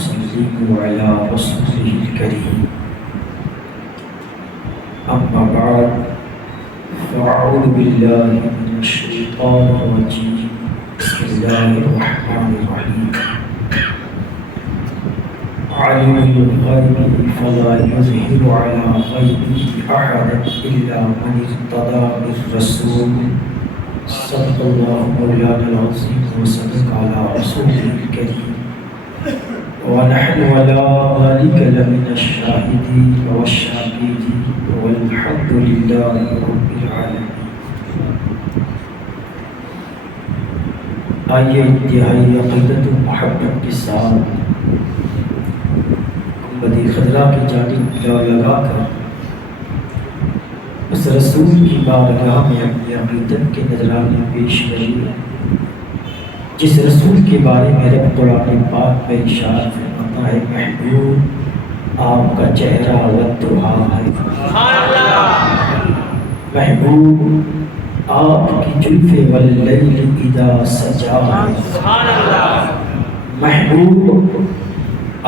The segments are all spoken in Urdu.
وسلموا على رسوله الكريم أما بعد فأعوذ بالله من الشيطان الرجيم بسم الله الرحمن الرحيم عالم الغيب فلا يظهر على غيبه أحدا إلا من ارتضى من رسول صدق الله مولانا العظيم وصدق على رسوله الكريم ونحن على ذلك لمن الشاهدين والشاكرين والحمد لله رب العالمين. آئیے انتہائی عقیدت و محبت کے ساتھ گنبد خضرا کی جانب لگا کر اس رسول کی بارگاہ میں اپنی عقیدت کے نذرانے پیش کریے جس رسول کے بارے میں رب قرآن پاک میں ارشاد فرماتا ہے محبوب آپ کا چہرہ والدعا ہے. محبوب آپ کی زلف واللیل اذا سجا ہے. محبوب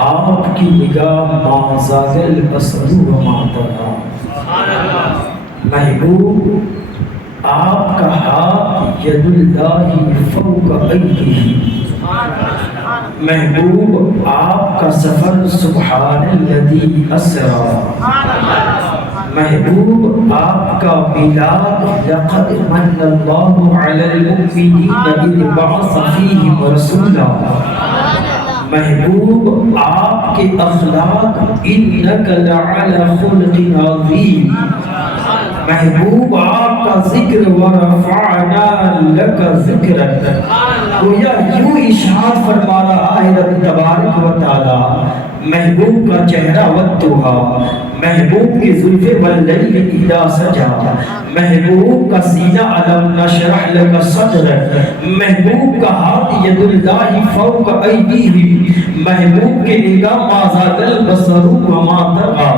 آپ کی نگاہ ما زاغ البصر وما طغى. محبوب آپ کا ہاتھ ید اللہ فوق ایدیہ. محبوب آپ کا سفر سبحان الذی اسری. محبوب آپ کا میلاد لقد من اللہ علی المؤمنین اذ بعث فیہم رسولا. محبوب آپ کے اخلاق انک لعلی خلق عظیم. محبوب آپ کا ذکر ورفعنا لک ذکرک. گویا یوں ارشاد فرما رہا ہے رب تبارک و تعالی محبوب کا چہرہ والدعا، محبوب کی زلف واللیل اذا سجا، محبوب کا سینہ علم نشرح لک صدرک، محبوب کا ہاتھ ید اللہ فوق ایدیہ، محبوب کی نگاہ ما زاغ البصر وما طغى،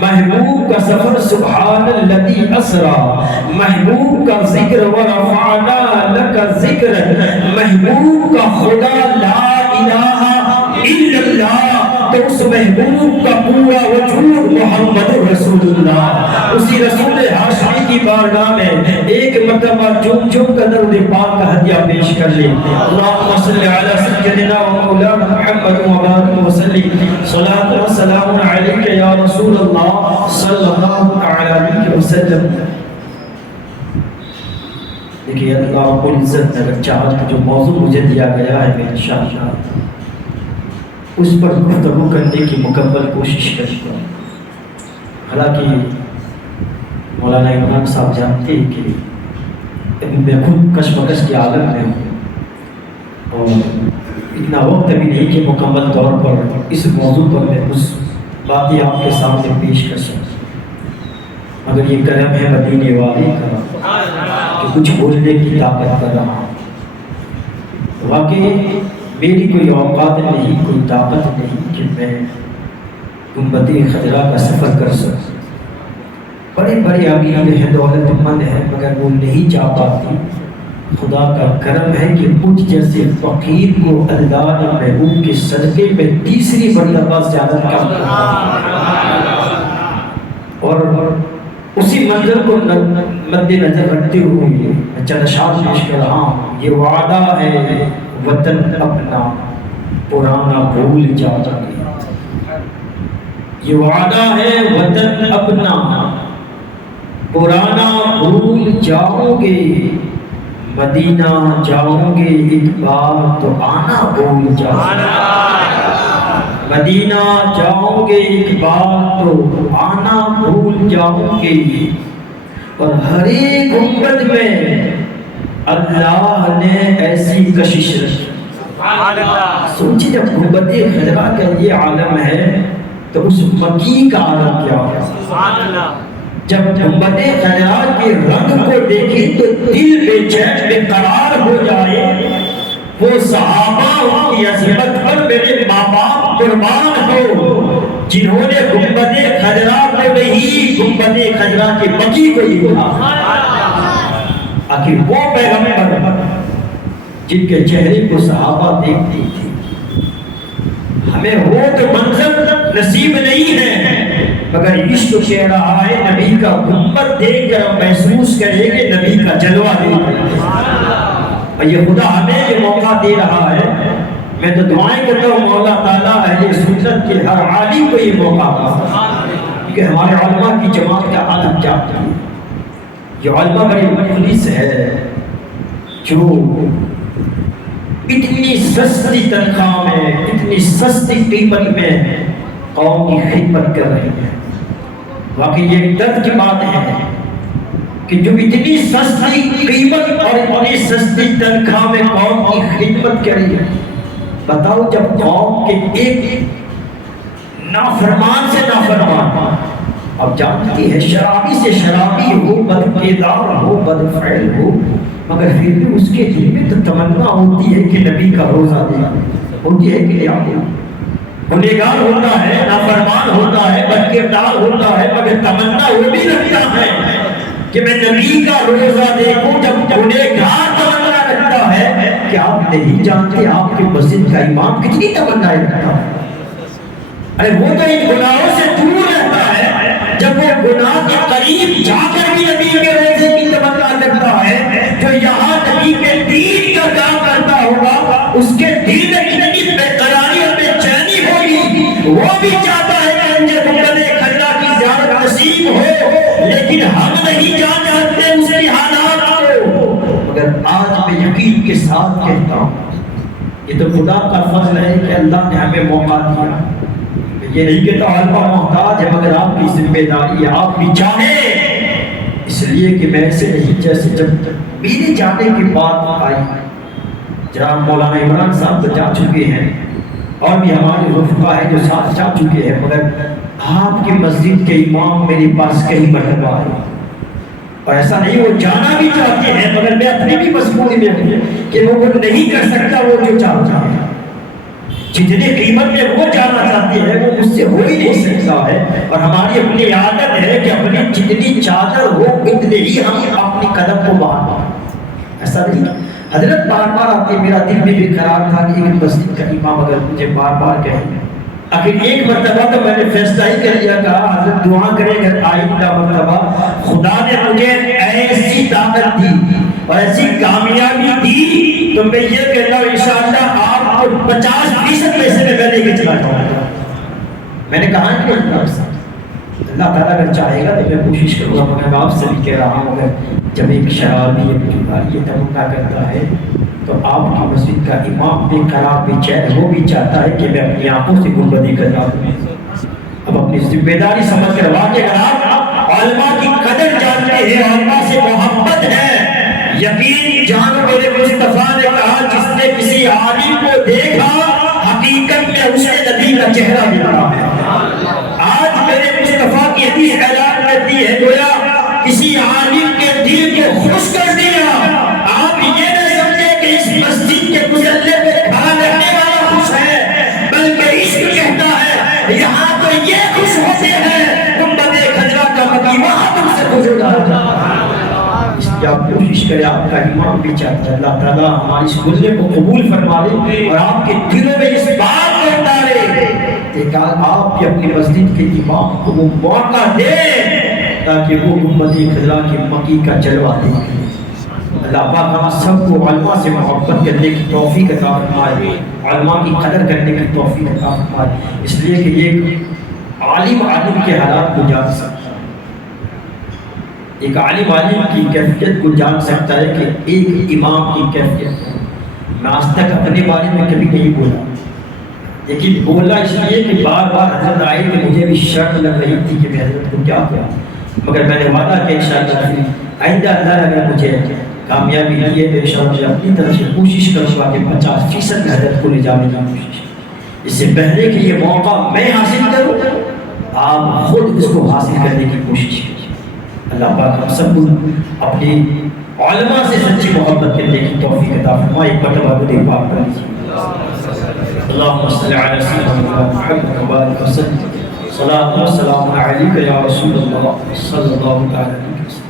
محبوب کا سفر سبحان الذی اسری، محبوب کا ذکر ورفعنا لک ذکرک، محبوب کا خدا لا الہ الا اللہ. تو اس محبوب کا پورا وجود محمد رسول اللہ. اسی رسول ہاشمی کی بارگاہ میں ایک مرتبہ جھوم جھوم کر درود پاک کا ہدیہ پیش کر لیں. اللہم صلی علی سیدنا و مولانا محمد و بارک وسلم. صلاۃ و سلام علیک یا رسول اللہ صلی اللہ علیہ وسلم. دیکھیے اللہ رب العزت نے اگر چاہت کا جو موضوع مجھے دیا گیا ہے میں انشاءاللہ اس پر گفتگو کرنے کی مکمل کوشش کروں گا. حالانکہ مولانا عمران صاحب جانتے ہیں کہ ابھی میں خود کشمکش کے عالم میں ہوں اور اتنا وقت ابھی نہیں کہ مکمل طور پر اس موضوع پر میں کچھ باتیں آپ کے سامنے پیش کر سکوں. مگر یہ کرم ہے مدینے والے کا کہ کچھ بولنے کی طاقت کر رہا ہوں. واقعی میری کوئی اوقات نہیں، کوئی طاقت نہیں کہ میں گنبد خضرا کا سفر کر سکوں. بڑے بڑے امیر ہیں، دولت مند ہیں، مگر وہ نہیں چاہ پاتی. خدا کا کرم ہے کہ مجھ جیسے فقیر کو اللہ نے محبوب کے صدقے میں تیسری مرتبہ زیادت کا اور اسی منظر کو مد نظر رکھتے ہوئے چند اشعار پیش کر رہا ہوں. یہ وعدہ ہے وطن اپنا پرانا بھول جاؤ گے. یہ وعدہ ہے وطن اپنا پرانا بھول جاؤ گے. مدینہ جاؤ گے ایک بار تو آنا بھول جاؤ گے. مدینہ جاؤ گے ایک بار تو آنا بھول جاؤ گے. اور ہر ایک گنبد میں اللہ نے ایسی کشش رکھی. سوچی جب گنبد خضرا کا یہ عالم ہے تو اس مکی کا عالم کیا ہے. جب گنبد خضرا کے رنگ کو دیکھیں تو دل بے چین بے قرار ہو جائے. وہ صحابہ ان کی عظمت پر میرے ماں باپ قربان ہو جنہوں نے گنبد خضرا کو نہیں گنبد خضرا کے مکی کو دیکھا. آخر وہ پیغمبر جن کے چہرے کو صحابہ دیکھتی تھی ہمیں وہ تو منظر نصیب نہیں ہے مگر عشق کہہ رہا ہے نبی کا گنبد دیکھ کر ہم محسوس کریں گے نبی کا جلوہ دیکھ کر. اور یہ خدا ہمیں یہ موقع دے رہا ہے. میں تو دعائیں کرتا ہوں مولا تعالیٰ اہل سنت کے ہر عالم کو یہ موقع دے کہ ہمارے علماء کی جماعت کا عالم کیا ہے. یہ علماء بڑی مخلص ہے جو اتنی سستی تنخواہ میں اتنی سستی قیمت میں قوم کی خدمت کر رہے ہیں. واقعی یہ درد کی بات ہے کہ جو اتنی سستی قیمت اور اتنی سستی تنخواہ میں قوم کی خدمت کر رہی ہے. بتاؤ جب قوم کے ایک نافرمان سے نافرمان، اب جانتی ہے شرابی سے شرابی ہو، بدکردار ہو، بدفعل ہو، مگر پھر بھی اس کے دل میں تو تمنا ہوتی ہے کہ نبی کا روزہ دے، ہوتی ہے کہ نہیں؟ گنہگار ہوتا ہے، نافرمان ہوتا ہے، بدکردار ہوتا ہے، مگر تمنا وہ بھی رکھتا ہے کہ میں نبی کا روزہ دیکھوں. جب گنہگار تمنا رکھتا ہے کہ آپ نہیں جانتے آپ کے مسجد کا امام کتنی تمنا رکھتا ہے. ارے وہ تو ان گناہوں سے دور رہتا ہے جب وہ گناہ کے قریب جا کر بھی نبی کے روزے کی تمنا کرتا ہے. جو یہاں نبی کے دین کا کام کرتا ہوگا اس کے دل میں کتنی بے قراری اور بے چینی ہوگی. وہ بھی چاہتا ہے کہ مجھے گنبد خضرا کی زیارت نصیب ہو، لیکن ہم نہیں جانتے اس کی حالات کو. مگر آج میں یقین کے ساتھ کہتا ہوں یہ تو خدا کا فضل ہے کہ اللہ نے ہمیں موقع دیا. یہ نہیں کہتا علماء محتاج ہے مگر آپ کی ذمہ داری ہے آپ بھی چاہیں، اس لیے کہ میں ایسے نہیں جیسے جب میرے جانے کی بات آئی. جناب مولانا عمران صاحب تو جا چکے ہیں اور بھی ہمارے رفقا ہے جو ساتھ جا چکے ہیں، مگر آپ کی مسجد کے امام میرے پاس کئی مرتبہ آئے. اور ایسا نہیں وہ جانا بھی چاہتے ہیں مگر میں اپنی بھی مجبوری میں ہوں کہ وہ نہیں کر سکتا وہ جو چاہتا ہے. جتنی قیمت میں وہ جانا چاہتے ہیں وہ مجھ سے ہو ہی نہیں سکتا ہے. اور ہماری اپنی عادت ہے کہ اپنی جتنی چادر ہو اتنے ہی ہم اپنی قدم کو باندھیں. ایسا نہیں حضرت بار بار آتے، میرا دل میں بھی قرار تھا کہ ایک مسجد کا امام اگر مجھے بار بار کہیں. آخر ایک مرتبہ تو میں نے فیصلہ ہی کر لیا، کہا حضرت دعا کرے گا آئندہ مرتبہ خدا نے مجھے ایسی طاقت دی اور ایسی کامیابی دی تو میں یہ کہتا ہوں انشاءاللہ آپ کو 50% پیسے میں لے کے چلا جاؤں گا. میں نے کہا کہ اللہ تعالیٰ اگر چاہے گا تو میں کوشش کروں گا. مگر میں آپ سے بھی کہہ رہا ہوں اگر جب ایک شرابی یہ تمنا کرتا ہے تو آپ کی مسجد کا امام بے قرار بے چین وہ بھی چاہتا ہے کہ میں اپنی آنکھوں سے گنبد خضرا دوں. اب اپنی ذمہ داری سمجھ کر واقع اگر آپ علماء کی قدر جانتے ہیں، علماء سے محبت ہے، یقین جانو میرے مصطفیٰ نے کہا جس نے کسی عالم کو دیکھا حقیقت میں اسے نبی کا چہرہ ملا ہے. آج میرے مصطفیٰ کی حدیث اعلان کرتی ہے گویا کسی عالم کے دل کو خوش کر دیا. آپ یہ نہ سمجھے کہ اس مسجد کے مصلی پہ کھڑا رہنے والا خوش ہے، بلکہ عشق کہتا ہے یہاں تو یہ خوش ہوتے ہیں گنبد خضرا کا مقیم وہاں تم سے خوش ہو جاتا. اس لیے آپ کوشش کریں، آپ کا امام بھی چاہتا ہے اللہ تعالیٰ ہماری اس گزرے کو قبول فرما لے اور آپ کے دلوں میں اس بات کو ڈالے کہ آپ بھی اپنی مسجد کے امام کو وہ موقع دیں تاکہ وہ گنبد خضرا کی مکی کا جلوہ دیکھیں. اللہ پاک ہم سب کو علماء سے محبت کرنے کی توفیق عطا فرمائے، علماء کی قدر کرنے کی توفیق عطا فرمائے. اس لیے کہ یہ عالم کے حالات کو جان سکتا ہے، ایک عالم کی کیفیت کو جان سکتا ہے کہ ایک امام کی کیفیت. میں آج تک اپنے بارے میں کبھی نہیں بولا، لیکن بولا اس لیے کہ بار بار حضرت آئے کہ مجھے بھی شرط لگ رہی تھی کہ میں حضرت کو کیا کیا. مگر میں نے وعدہ کیا انشاءاللہ آئندہ اللہ اگر مجھے کامیابی لیے تو انشاءاللہ اپنی طرف سے کوشش کروں گا کہ 50% حضرت کو لے جانے کی کوشش. اس سے پہلے کہ یہ موقع میں حاصل کروں آپ خود اس کو حاصل کرنے کی کوشش کیجیے. اللہ پاک ہم سب کو اپنی علماء سے سچی محبت کرنے کی توفیق عطا فرمائے. ایک مرتبہ کو دیکھ پاک کر لیجیے. اللهم صل على سيدنا محمد وبارك وسلم. صلاة والسلام عليك يا رسول الله صلی اللہ علیہ وسلم.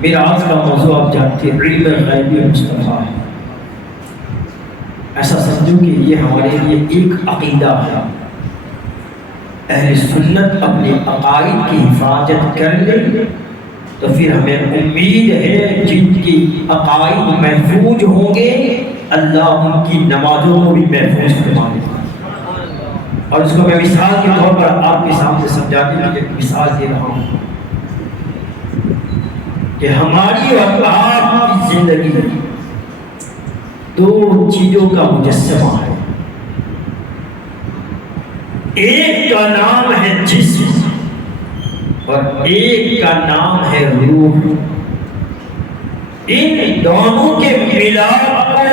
میرا آج کا موضوع آپ جانتے ہیں علم غیبی مصطفیٰ ہے. ایسا سمجھو کہ یہ ہمارے لیے ایک عقیدہ ہے. اہل سنت اپنے عقائد کی حفاظت کر لے تو پھر ہمیں امید ہے جن کی عقائد محفوظ ہوں گے اللہ ان کی نمازوں کو بھی محفوظ فرما دے گا. اور اس کو میں مثال کے طور پر آپ کے سامنے سمجھانے کی ایک مثال دے رہا ہوں کہ ہماری اور آپ کی زندگی دو چیزوں کا مجسمہ ہے. ایک کا نام ہے جسم اور ایک کا نام ہے روح. ان دونوں کے ملاپ کو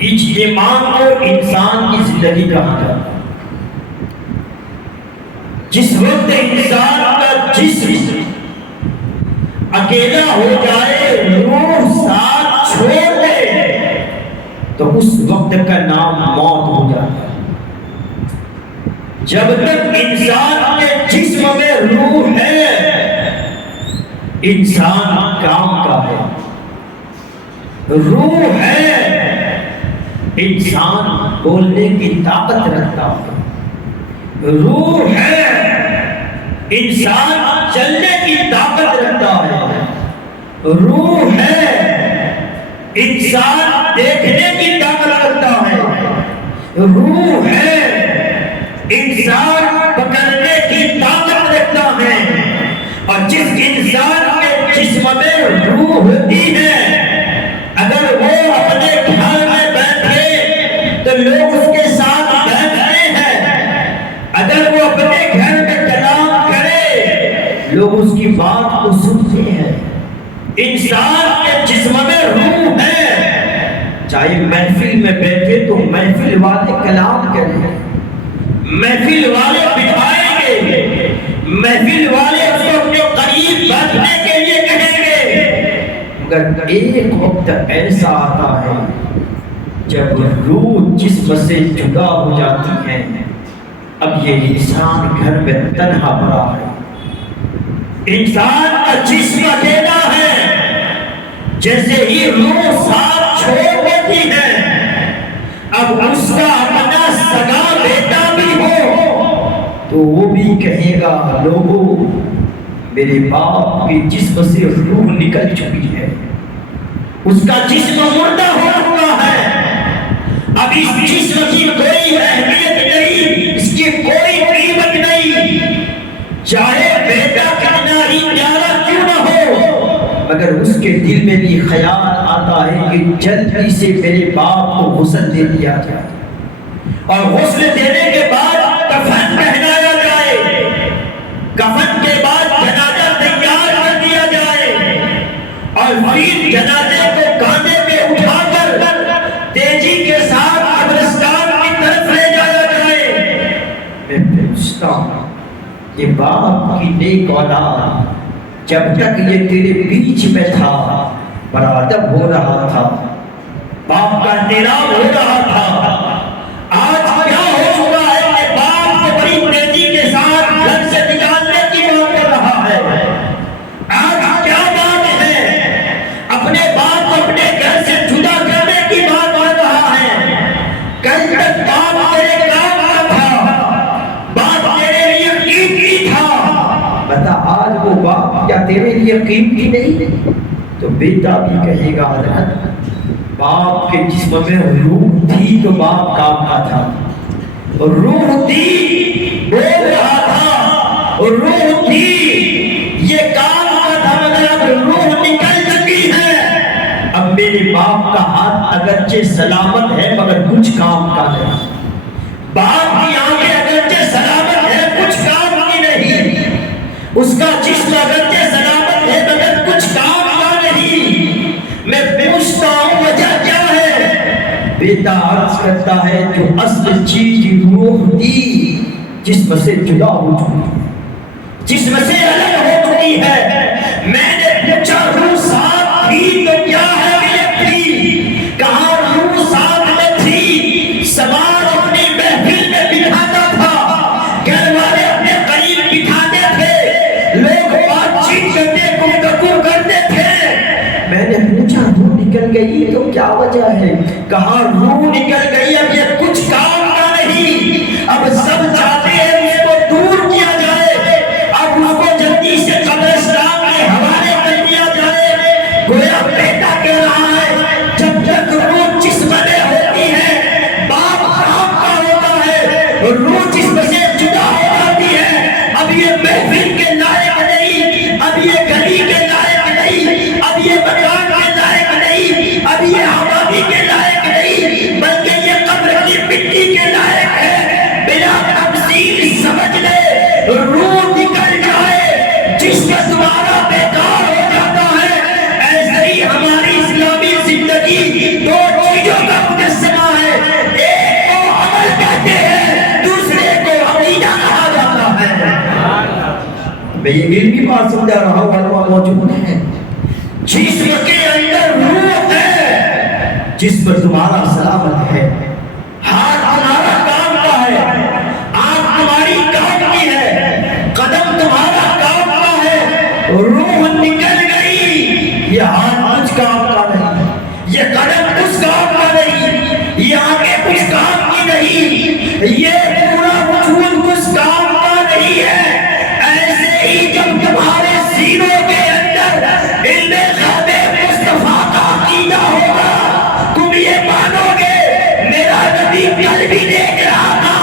اجتماع کو انسان کی زندگی کہا جاتا ہے. جس وقت انسان کا جسم اکیلا ہو جائے روح ساتھ چھوڑ دے تو اس وقت کا نام موت ہو جاتا ہے. جب تک انسان کے جسم میں روح ہے انسان کام کا ہے. روح ہے انسان بولنے کی طاقت رکھتا ہے. روح ہے انسان چلنے کی طاقت رکھتا ہے. روح ہے انسان دیکھنے کی طاقت رکھتا ہے. روح ہے انسان پکڑنے کی طاقت رکھتا ہے. اور جس انسان کے جسم میں روح ہوتی ہے اگر وہ اپنے گھر میں بیٹھے تو لوگ اس کے ساتھ بیٹھتے ہیں. اگر وہ اپنے گھر میں کلام کرے لوگ اس کی بات کو سنتے ہیں. انسان کے جسم میں روح ہے. چاہے محفل میں بیٹھے تو محفل والے کلام کریں, محفل والے بٹھائیں گے, محفل والے اس کو اپنے قریب بیٹھنے کے لیے کہیں گے. مگر ایک وقت ایسا آتا ہے جب روح جسم سے جدا ہو جاتی ہے. اب یہ انسان گھر میں تنہا پڑا ہے. انسان کا جسم اکیلا ہے. جیسے ہی روح ساتھ چھوڑ دیتی ہے اب اس کا اپنا سگا بیٹا بھی ہو تو وہ بھی کہے گا لوگوں میرے باپ کے جسم سے روح نکل چکی ہے. اس کا جسم مردہ ہو چکا ہے. اب اس جسم کی کوئی اہمیت نہیں, اس کی کوئی قیمت نہیں. چاہے بیٹا کتنا ہی پیارا کیوں نہ ہو مگر اس کے دل میں بھی خیال آتا ہے کہ جلدی سے میرے باپ کو غسل دے دیا جائے اور غسل دینے کے بعد کفن پہنایا جائے. کفن کے بعد جنازہ تیار کر دیا جائے اور پھر جنازے کو کاندھے پہ اٹھا کر تیزی کے ساتھ قبرستان کی طرف لے جایا جائے. میں پوچھتا ہوں یہ باپ کی نیک اولاد جب تک یہ تیرے بیچ میں تھا بڑا ادب ہو رہا تھا, باپ کا احترام ہو رہا تھا. آج کیا ہو چکا ہے کہ باپ کو بڑی تیزی کے ساتھ گھر سے نکالنے کی بات کر رہا ہے. آج کیا بات ہے اپنے باپ کو اپنے گھر سے جدا کرنے کی بات کر رہا ہے. کل تک باپ تیرے کام کا تھا, باپ تیرے لیے قیمتی تھا, بتا آج وہ باپ کیا تیرے لیے قیمتی نہیں؟ تو بیٹا بھی کہے گا حضرت باپ کے جسم میں روح تھی تو باپ کام کا تھا, روح تھی بول رہا تھا, روح تھی یہ کام کا تھا مگر اب روح نکل چکی ہے. اب میرے باپ کا ہاتھ اگرچہ سلامت ہے مگر کچھ کام کا نہیں. باپ کی آنکھیں اگرچہ سلامت ہے کچھ کام کی نہیں. اس کا جسم اگرچہ سلامت ہے مگر کچھ کام کا نہیں. میں پوچھتا ہوں وجہ کیا ہے؟ بیٹا عرض کرتا ہے جو اصل چیز روح تھی جسم سے جدا ہو چکی ہے, جسم سے الگ ہو چکی ہے. میں نے پوچھا روح ساتھ تھی تو کیا اہمیت تھی؟ کہاں روح ساتھ میں تھی. سماج اپنی محفل میں بٹھاتا تھا, گھر والے اپنے قریب بٹھاتے تھے, لوگ بات چیت کرتے گفتگو کرتے تھے. میں نے پوچھا روح نکل گئی تو کیا وجہ ہے؟ کہاں روح نکل گئی، اب یہ کچھ کام کا نہیں، اب سب چاہتے ہیں اس کو دور کیا جائے، اب اس کو جلدی سے قبرستان کے حوالے کر دیا جائے۔ گویا بیٹا کہہ رہا ہے جب تک روح جسم میں ہوتی ہے باپ کام کا ہوتا ہے، روح جسم سے جدا ہو جاتی ہے، اب یہ محفل کے لائق نہیں، اب یہ گلی کے لائق نہیں، اب یہ مکان کے لائق نہیں، اب یہ آبادی کے لائق نہیں، بلکہ یہ قبر کی مٹی کے لائق ہے۔ بلا تفصیل سمجھ لے، روح نکل جائے جسم دوبارہ بیکار ہو جاتا ہے۔ ایسے ہی ہماری اسلامی زندگی دو چیزوں کا مجسمہ ہے، ایک کو عمل کہتے ہیں، دوسرے کو عقیدہ کہا جاتا ہے۔ میں یہ علمی بات سمجھا رہا ہوں، علماء موجود ہیں۔ جسم کے اندر روح ہے، جسم تمہارا سلامت ہے، ہاتھ تمہارا کام کا ہے، آنکھ تمہاری کام کی ہے، قدم تمہارا کام کا ہے، روح نکل گئی، یہ ہاتھ کچھ کام کا نہیں، یہ قدم کچھ کام کا نہیں، یہ آنکھیں کچھ کام کی نہیں، یہ پورا وجود کچھ کام کا نہیں ہے۔ ایسے ہی جب تمہارے سینوں کے اندر علم غیب مصطفیٰ کا عقیدہ ہوگا، تم یہ مانو گے میرا نبی کل بھی دیکھ رہا تھا،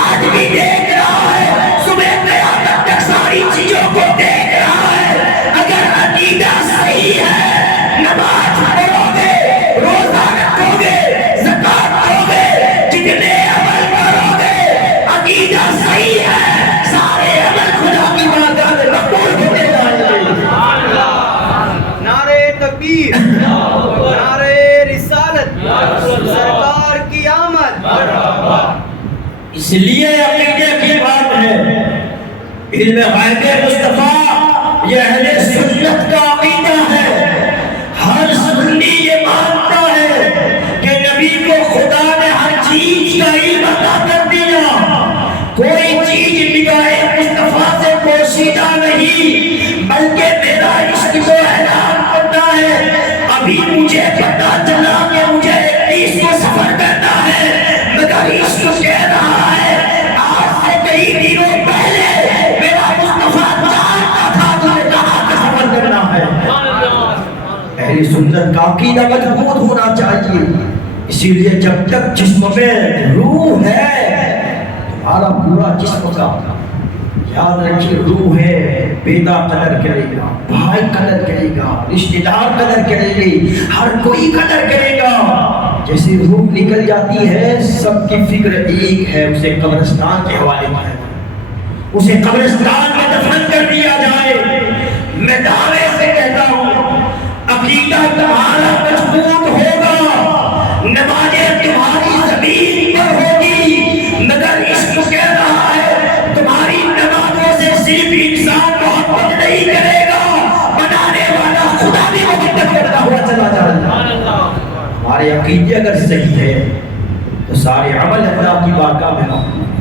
آج بھی دیکھ رہا ہے، صبح قیامت تک ساری چیزوں کو دیکھ رہا ہے۔ اگر عقیدہ صحیح ہے، نماز پڑھو گے، روزہ رکھو گے، زکات دو گے، جتنے عمل کرو گے، عقیدہ صحیح ہے، سارے عمل خدا کی بارگاہ میں مقبول ہوتے جائیں گے۔ نعرہ تکبیر، نعرہ رسالت، سرکار کی آمد۔ اس لیے عقیدے کی بات ہے، علم غیب مصطفیٰ یہ اہل سنت کا عقیدہ ہے۔ ہر سنی یہ مانتا ہے کہ نبی کو خدا نے ہر چیز کا علم عطا کر دیا، کوئی چیز نگاہ مصطفیٰ سے پوشیدہ نہیں، بلکہ میرا عشق کو اعلان کرتا ہے۔ ابھی مجھے پتا چلا کہ مجھے 21 کو سفر کرنا ہے، مگر عشق کہہ رہا ہے آج سے کئی دنوں پہلے میرا مصطفیٰ جانتا تھا تمہیں کہاں کا سفر کرنا ہے۔ اہل سنت کا عقیدہ مضبوط ہونا چاہیے، اسی لیے جب تک جسم میں روح ہے تمہارا پورا جسم کا یاد رکھیے روح ہے، بیٹا قدر کرے گا، بھائی قدر کرے گا، رشتہ دار قدر کرے گی، ہر کوئی قدر کرے گا۔ جیسے روح نکل جاتی ہے سب کی فکر ایک ہے، اسے قبرستان کے حوالے کیا جائے، اسے قبرستان میں دفن کر دیا جائے۔ میں دعوے سے کہتا ہوں عقیدہ تمہارا مضبوط ہوگا، نمازیں تمہاری زمین پر ہوگی، مگر عشق کہہ رہا ہے تمہاری نمازوں سے صرف انسان محبت نہیں کرے گا، بنانے والا خدا بھی محبت کرتا ہوا چلا جائے گا۔ ہمارے عقیدے اگر صحیح ہے تو سارے عمل اللہ کی بارگاہ میں مقبول ہے،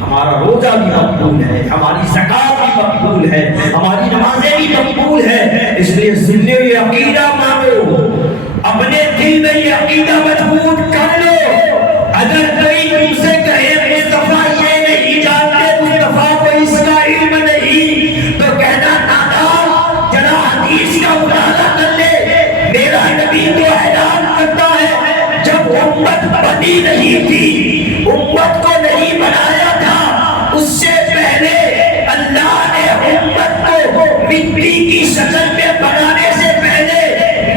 ہمارا روزہ بھی مقبول ہے، ہماری زکات بھی مقبول ہے، ہماری نمازیں بھی مقبول ہے۔ اس لیے سننے یہ عقیدہ مانو، اپنے دل میں یہ عقیدہ مضبوط کر لو۔ اگر کوئی تم سے کہے مصطفیٰ یہ نہیں جانتے، مصطفیٰ کو اس کا علم نہیں، تو کہنا نادان، ذرا حدیث کا مطالعہ کر لے۔ میرا نبی تو اعلان کرتا ہے جب امت بنی نہیں تھی، امت کو نہیں بنایا تھا، اس سے پہلے اللہ نے امت کو مٹی کی شکل میں بنانے سے پہلے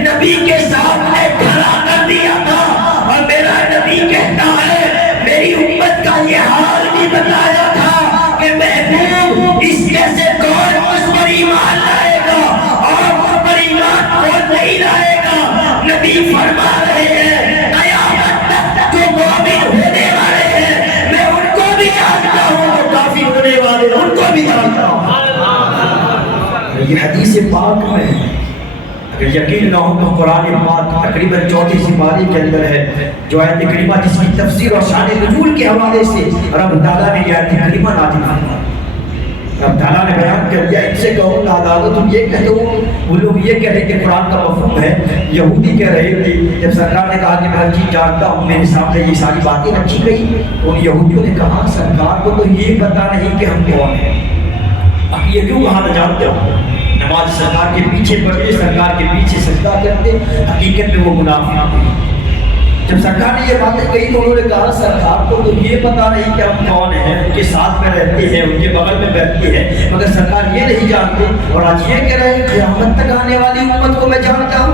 نبی کے سامنے کھڑا کر دیا تھا، اور میرا نبی کہتا ہے میری امت کا یہ حال بھی بتایا تھا کہ محبوب اس جیسے کون اس پر ایمان لائے گا اور اس پر ایمان کون نہیں لائے گا۔ نبی فرما رہے ہیں قیامت تک جو مومن ہونے والے ہیں میں ان کو بھی جانتا ہوں، جو کافر ہونے والے ہیں ان کو بھی جانتا ہوں۔ یہ حدیث پاک میں اگر یقین نہ ہو تو قرآن پاک تقریباً 34 سپارے کے اندر ہے، جو آیت کریمہ جس کی تفسیر اور شان نزول کے حوالے سے رب تعالیٰ نے یہ آیت کریمہ نازل فرمائی۔ رب تعالیٰ نے بیان کر دیا ان سے کہو نادانو تم یہ کہہ دو. وہ لوگ یہ کہہ رہے کہ قرآن کا مفہوم ہے. یہودی کہہ رہے تھے جب سرکار نے کہا کہ میں ہر چیز جانتا ہوں میرے سامنے یہ ساری باتیں رکھی گئی. ان یہودیوں نے کہا سرکار کو تو یہ پتا نہیں کہ ہم کون ہیں. اب یہ کیوں کہا تھا جانتے ہو؟ نماز سرکار کے پیچھے پڑھتے سرکار کے پیچھے سجدہ کرتے حقیقت میں وہ منافق تھے. جب سرکار نے یہ باتیں کہی تو انہوں نے کہا سرکار کو تو یہ پتا نہیں کہ ہم کون ہیں. ان کے ساتھ میں رہتے ہیں ان کے بغل میں بیٹھتے ہیں مگر سرکار یہ نہیں جانتے. اور آج یہ کہہ رہے ہیں قیامت تک آنے والی امت کو میں جانتا ہوں.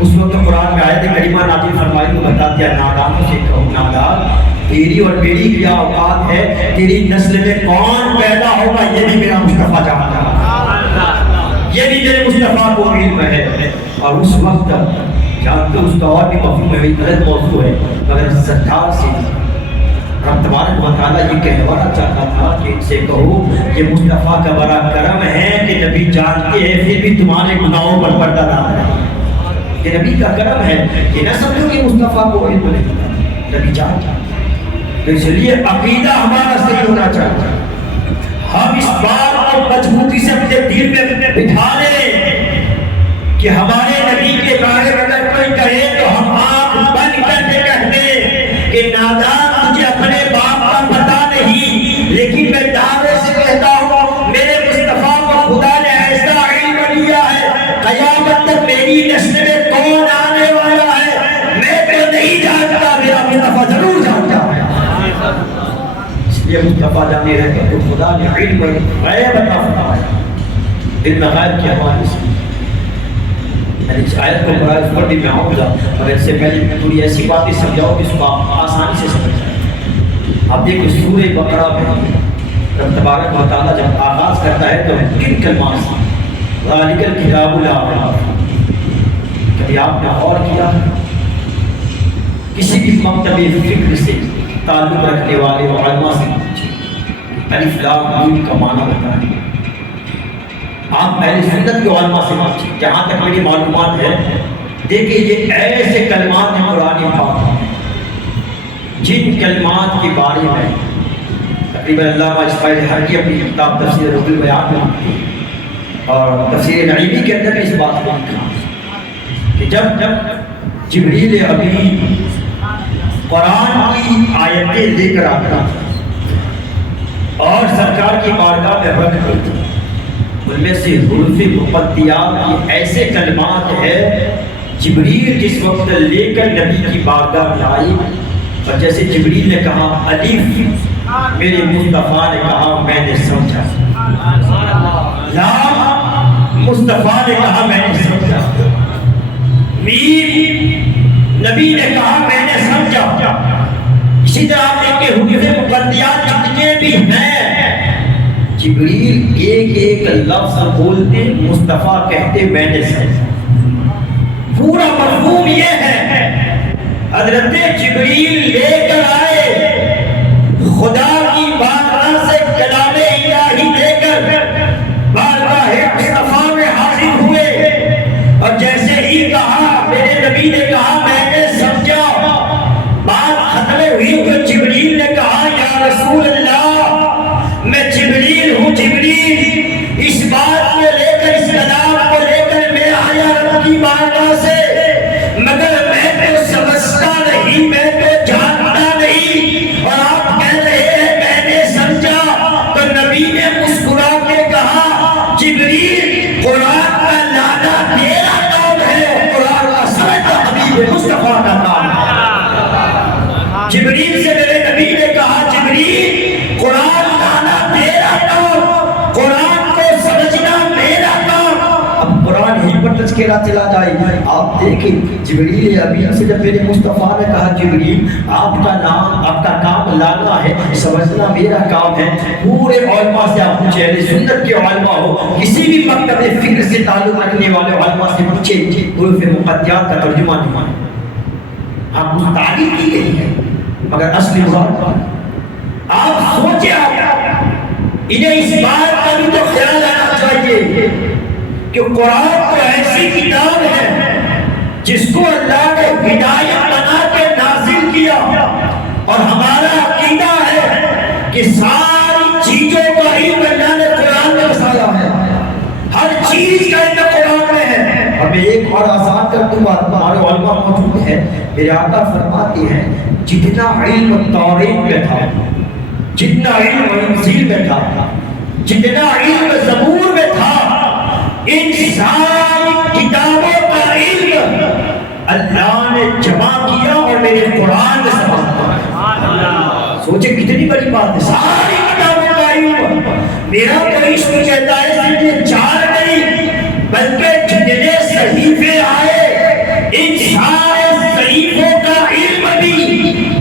اس وقت قرآن میں آیت کریمہ نازل فرمائی کو بتا دیا نادانوں سے کہو نادان تیری اور میری کیا اوقات ہے. تیری نسل میں کون پیدا ہوگا یہ بھی میرا مصطفیٰ جانتا ہے. یہ بھی میرے مصطفیٰ کو علم ہے. اور اس وقت جانتے اس کا اور بھی مفہوم ہے غلط موضوع ہے مگر سرکار سے رب تبارک و تعالیٰ یہ کہوانا چاہتا تھا کہ ان سے کہو یہ مصطفیٰ کا بڑا کرم ہے کہ نبی جانتے ہیں پھر بھی تمہارے گناہوں پر پردہ ڈال رہے ہیں. یہ نبی کا کرم ہے کہ نہ سمجھو کہ مصطفیٰ کو علم نہیں نبی جانتا. تو اس لیے عقیدہ ہمارا صحیح ہونا چاہیے. ہم اس بات کو مضبوطی سے اپنے دل میں بٹھا لیں کہ ہمارے نبی کے بارے میں اگر کوئی کہے تو ہم آنکھ بند کر کے کہتے کہ نادان تجھے اپنے باپ کا پتہ نہیں لیکن میں دعوے سے کہتا ہوں میرے مصطفیٰ کو خدا نے ایسا علم دیا ہے قیامت تک میری نسل میں کون آنے والا ہے میں تو نہیں جانتا میرا مصطفیٰ ضرور جانتا ہے. اس لیے مصطفیٰ جانے رہے تو خدا نے علم غیب عطا فرمایا. علم غیب کی حوالے سے اس آیت کو پڑھا اس پر بھی میں آؤں گا اور اس سے پہلے میں تھوڑی ایسی باتیں سمجھاؤں جس کو آپ آسانی سے سمجھ جائیں. آپ دیکھیں سورہ بقرہ میں رب تبارک و تعالیٰ جب آغاز کرتا ہے تو کن کلمات سے ذالک الکتاب لا ریب کبھی آپ نے غور کیا کسی بھی مکتب فکر سے تعلق رکھنے والے علماء سے پوچھیں الف لام میم کا معنی بتائیں. آپ اہل سنت کے علماء سے پوچھیں جہاں تک میری معلومات ہے. دیکھیں یہ ایسے کلمات ہیں قرآن پاک میں جن کلمات کے بارے میں تقریباً علامہ اسماعیل حرکی اپنی کتاب تفسیر روح البیان میں اور تفسیر نعیمی کے اندر اس بات کو لکھا کہ جب جبریل امین قرآن کی آیتیں لے کر آتا اور سرکار کی بارگاہ میں رکھ دیتے ان میں سے حروف مقطعات یہ ایسے کلمات ہے جبریل جس وقت لے کر نبی کی بارگاہ میں آئی اور جیسے جبریل نے کہا الف میرے مصطفیٰ نے کہا میں نے سمجھا. لام مصطفیٰ نے کہا میں نے سمجھا. میم نبی نے کہا میں نے سمجھا. اسی طرح آپ دیکھیں حروف مقطعات جتنے بھی ہیں جبریل ایک ایک لفظ بولتے مصطفیٰ کہتے میں نے سمجھا. پورا مفہوم یہ ہے حضرت جبریل لے کر آئے خدا کی بارگاہ سے کلام الہی لے کر بارگاہ مصطفیٰ میں حاضر ہوئے اور جیسے ہی کہا میرے نبی نے کہا میں نے سمجھا بات ختم ہوئی تو جبریل نے کہا یا رسول اللہ میں جبریل ہوں. جبریل اس بات کو لے کر اس کلام کو لے کر میں آیا رب کی بارگاہ سے مگر میں تو سمجھتا نہیں میں تو جانتا نہیں اور آپ کہہ رہے ہیں میں نے سمجھا. تو نبی نے مسکرا کے کہا جبریل قرآن کا لانا تیرا کام ہے قرآن کا سمجھنا حبیب مصطفیٰ کا کام ہے. جبریل سے میرے نبی نے کہا جبریل قرآن لانا تیرا کام قرآن کو سمجھنا میرا کام. اب قرآن ہی پر تذکرہ چلا جائے. آپ دیکھیں جبریل امین سے جب میرے مصطفیٰ نے کہا جبریل آپ کا نام آپ کا کام لانا ہے سمجھنا میرا کام ہے. پورے علماء سے آپ پوچھیں اہل سنت کے علماء ہو کسی بھی مکتب فکر سے تعلق رکھنے والے علماء سے پوچھیں حروف مقطعات کا ترجمہ نہیں ہے. آپ اس تعریف کی گئی ہے مگر اصلی مراد آپ سوچیں انہیں اس بات کا بھی تو خیال آنا چاہیے کہ قرآن تو ایسی کتاب ہے جس کو اللہ نے ہدایت بنا کے نازل کیا اور ہمارا عقیدہ ہے کہ ساری چیزوں کا علم اللہ نے قرآن ہمارے علماء موجود ہیں، میرے آقا فرماتے ہیں جتنا علم توریت میں تھا، جتنا علم انجیل میں تھا، جتنا علم زبور میں تھا، ان ساری کتابوں کا علم اللہ نے جمع کیا اور میرے قرآن میں سما دیا۔ سوچے کتنی بڑی بات ہے، ساری کتابوں کا علم میرا تو عشق کہتا ہے صرف 4 نہیں بلکہ جتنے صحیفے آئے ان سارے صحیفوں کا علم بھی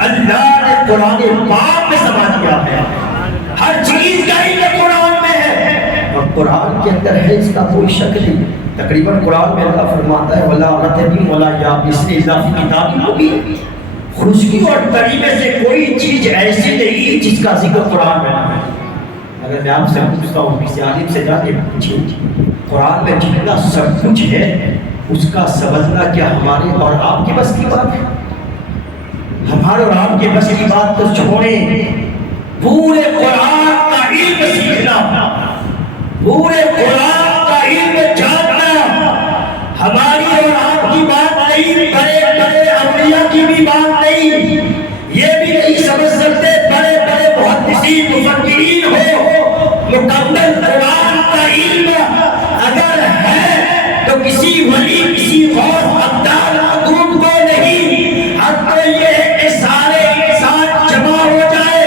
اللہ نے قرآن پاک میں سما دیا ہے۔ ہر چیز کا علم قرآن میں ہے اور قرآن کے اندر ہے، اس کا کوئی شک نہیں۔ تقریباً قرآن میں اللہ فرماتا ہے وَلَا رَتَبٍ وَلَا يَابِسٍ إِلَّا فِي كِتَابٍ مُبِينٍ، خشکی اور تری میں سے کوئی چیز ایسی نہیں جس کا ذکر قرآن میں نہ ہے۔ اگر میں آپ سے پوچھتا ہوں کسی عالم سے جا کے پوچھیں قرآن میں جتنا سب کچھ ہے اس کا سمجھنا کیا ہمارے اور آپ کے بس کی بات ہے؟ ہمارے اور آپ کے بس کی بات تو چھوڑیں، پورے قرآن کا علم سیکھنا، پورے قرآن کا علم جاننا ہماری اور آپ کی بات نہیں، بڑے بڑے اولیاء کی بھی بات نہیں۔ یہ بھی نہیں سمجھ سکتے بڑے بڑے محدثین مفکرین ہو، مکمل قرآن کا علم اگر ہے تو کسی ولی کسی غوث عبدال معدود کو نہیں، اب تو یہ ہے کہ سارے انسان جمع ہو جائے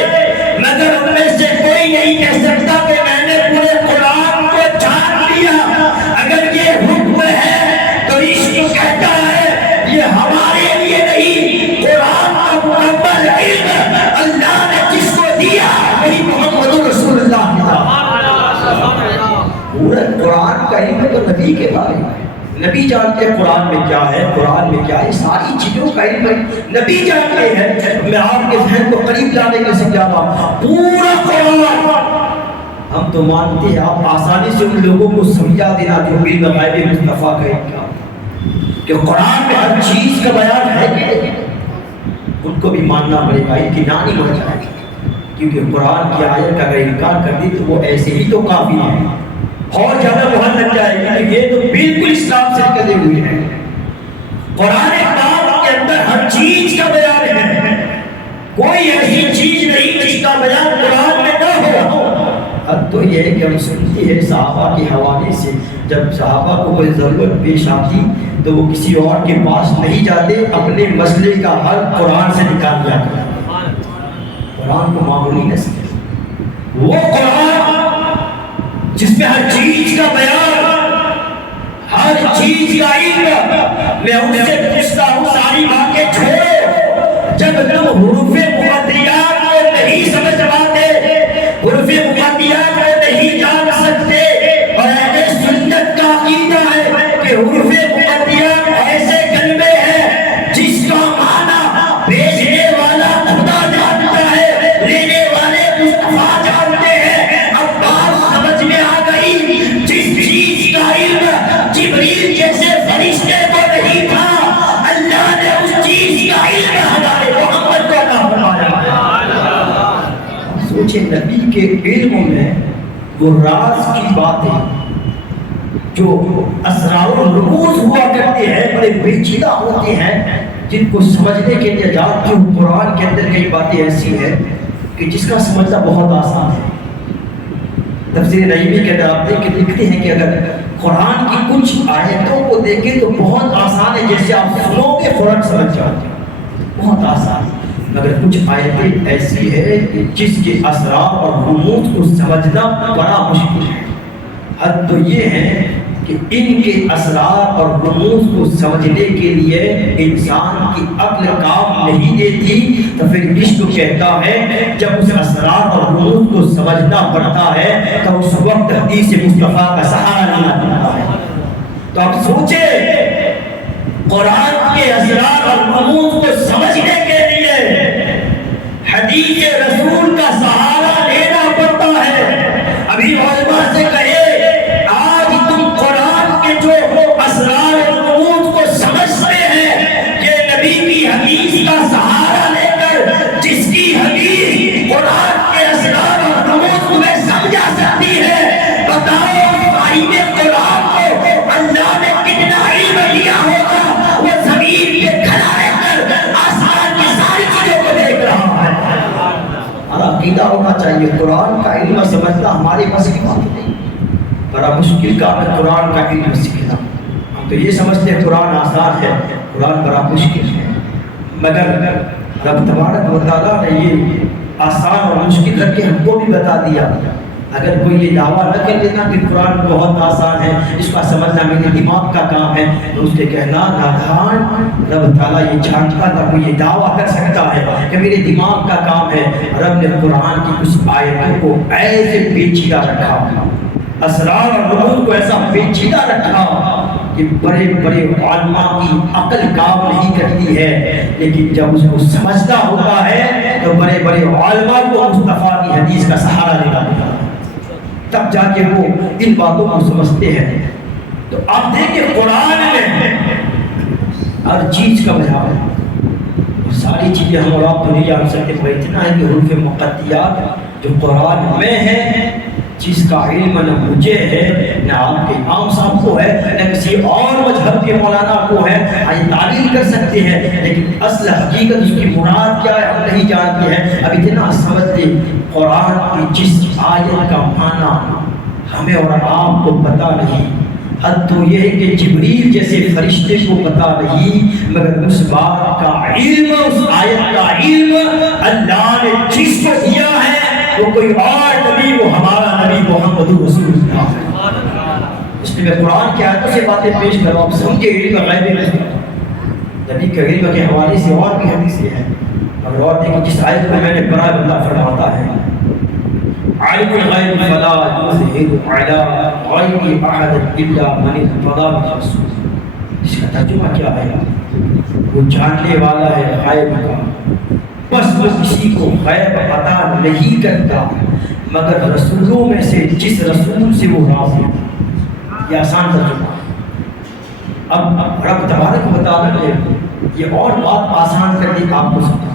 مگر ان میں سے کوئی نہیں کہہ سکتا کہ میں نے پورے قرآن کو جان لیا۔ اگر یہ حکم ہے تو عشق کہتا ہے یہ ہمارے لیے نہیں، قرآن کا مکمل علم اللہ نے جس کو دیا وہی محمد رسول اللہ کا پورا قرآن کا علم تو نبی کے بارے میں، نبی جانتے ہیں قرآن میں کیا ہے، قرآن میں کیا ہے، ساری چیزوں کا علم نبی جانتے ہیں۔ میں آپ کے ذہن کو قریب لانے کے سمجھا رہا ہوں پورا قرآن ہم تو مانتے ہیں آپ آسانی سے ان لوگوں کو سمجھا دینا جو علم غیب مصطفیٰ کا کہ قرآن میں ہر چیز کا بیان ہے کہ ان کو بھی ماننا پڑے گا، ان کی نانی مر جائے گی، کیونکہ قرآن کی آیت کا اگر انکار کر دی تو وہ ایسے ہی تو کافی ہے اور زیادہ محل لگ جائے گی۔ یہ تو بالکل اسلام سے نکلے ہوئے ہیں۔ قرآن پاک کے اندر ہر چیز کا بیان ہے، کوئی ایسی چیز نہیں جس کا بیان قرآن میں نہ ہو۔ اب تو یہ ہے کہ ہم سنتے ہیں صحابہ کے حوالے سے جب صحابہ کو کوئی ضرورت پیش آتی تو وہ کسی اور کے پاس نہیں جاتے، اپنے مسئلے کا حل قرآن سے نکال لیا کرتے۔ قرآن کو معمولی نہ سمجھیں، وہ قرآن جس میں ہر چیز کا بیان، ہر چیز کا علم۔ میں ان سے پوچھتا ہوں ساری باتیں چھوڑو، جب تم حروف مقطعات کو نہیں سمجھ پاتے، حروف مقطعات کو نہیں جان سکتے، اور اہل سنت کا عقیدہ ہے کہ حروف مقطعات ایسے کلمے ہیں جس کا معنی بھیجنے والا خدا جانتا ہے، لینے والے مصطفیٰ جانتے ہیں۔ اب بات سمجھ میں آ گئی، جس چیز کا علم جبریل جیسے فرشتے کو نہیں تھا اللہ نے اس چیز کا علم ہمارے محمد کو عطا فرمایا۔ سوچیں نبی کے علم میں وہ راز کی باتیں جو اسرار الرموز ہوا کرتے ہیں، بڑے پیچیدہ ہوتے ہیں، جن کو سمجھنے کے لیے جانتے ہو قرآن کے اندر کئی باتیں ایسی ہیں کہ جس کا سمجھنا بہت آسان ہے۔ تفسیر نعیمی کے اندر آپ لکھتے ہیں کہ اگر قرآن کی کچھ آیتوں کو دیکھیں تو بہت آسان ہے، جیسے آپ سنو گے فوراً سمجھ جاتے ہیں، بہت آسان ہے۔ مگر کچھ آیتیں ایسی ہے کہ جس کے اسرار اور رموز کو سمجھنا بڑا مشکل ہے۔ حد تو یہ ہے کہ ان کے اسرار اور رموز کو سمجھنے کے لیے انسان کی عقل کام نہیں دیتی، تو پھر عشق کہتا ہے جب اس اسرار اور رموز کو سمجھنا پڑتا ہے تو اس وقت حدیث مصطفیٰ کا سہارا لینا پڑتا ہے۔ تو آپ سوچیں قرآن کے اسرار اور رموز کو سمجھنے کے لیے حدیث رسول کا سہارا لینا پڑتا ہے۔ ابھی علماء سے کہے آج تم قرآن کے جو اسرار اور رموز کو سمجھتے ہیں، یہ نبی کی حدیث کا سہارا لے کر جس کی حدیث قرآن کے اسرار اور رموز کو سمجھا سکتی ہے، بتاؤ صاحب قرآن کو اللہ نے کتنا علم دیا ہوگا، وہ زمین عقیدہ ہونا چاہیے. قرآن کا علم سمجھنا ہمارے بس کی بات نہیں. بڑا مشکل کام ہے قرآن کا علم سیکھنا. ہم تو یہ سمجھتے ہیں قرآن آسان ہے، قرآن بڑا مشکل ہے. مگر رب تبارک و تعالیٰ نے یہ آسان اور مشکل کر کے ہم کو بھی بتا دیا. اگر کوئی یہ دعویٰ نہ کر دیتا کہ قرآن بہت آسان ہے، اس کا سمجھنا میرے دماغ کا کام ہے، تو اس کے کہنا نادان. رب تعالیٰ یہ جانتا تھا کوئی یہ دعویٰ کر سکتا ہے کہ میرے دماغ کا کام ہے. رب نے قرآن کی کچھ آیتوں کو ایسے پیچیدہ رکھا، اسرار اور رموز کو ایسا پیچیدہ رکھا کہ بڑے بڑے علماء کی عقل کام نہیں کرتی ہے. لیکن جب اس کو سمجھنا ہوتا ہے تو بڑے بڑے علماء کو مصطفیٰ کی حدیث کا سہارا لینا ہوتا ہے، تب جا کے وہ ان باتوں کو سمجھتے ہیں. تو آپ دیکھیں قرآن میں ہر چیز کا بیان ہے. ساری چیزیں ہم اور آپ تو نہیں جان سکتے، پر اتنا ہے کہ حروف مقطعات جو قرآن میں ہے، جس کا علم نہ مجھے ہے، نہ آپ کے امام صاحب کو ہے، نہ کسی اور مذہب کے مولانا کو ہے. یہ تعلیم کر سکتے ہیں لیکن اصل حقیقت اس کی مراد کیا ہے ہم نہیں جانتے ہیں. اب اتنا سمجھتے قرآن کی جس آیت کا معنی ہمیں اور آپ کو پتہ نہیں. حد تو یہ ہے کہ جبریل جیسے فرشتے کو پتہ نہیں، مگر اس بات کا علم، اس آیت کا علم اللہ نے جس کو دیا ہے وہ کوئی اور نبی، وہ ہمارا نبی محمد رسول اللہ ہے. اس لیے میں قرآن کی آیتوں سے باتیں پیش کروں، آپ سمجھے علم غیب میں نبی کے علم کے حوالے سے اور بھی حدیثیں ہیں. مگر اور دیکھیں جس آیت میں نے پڑھا اللہ فرماتا ہے عالم الغیب فلا یظہر علی غیبہ احد الا من ارتضی برسول. اس کا ترجمہ کیا ہے؟ وہ جاننے والا ہے غیب کا، بس وہ کسی کو غیب پتہ نہیں کرتا مگر رسولوں میں سے جس رسول سے وہ راضی ہے. یہ آسان ترجمہ. اب رب تبارک و تعالیٰ نے یہ اور بات آسان کر دی آپ کو سمجھا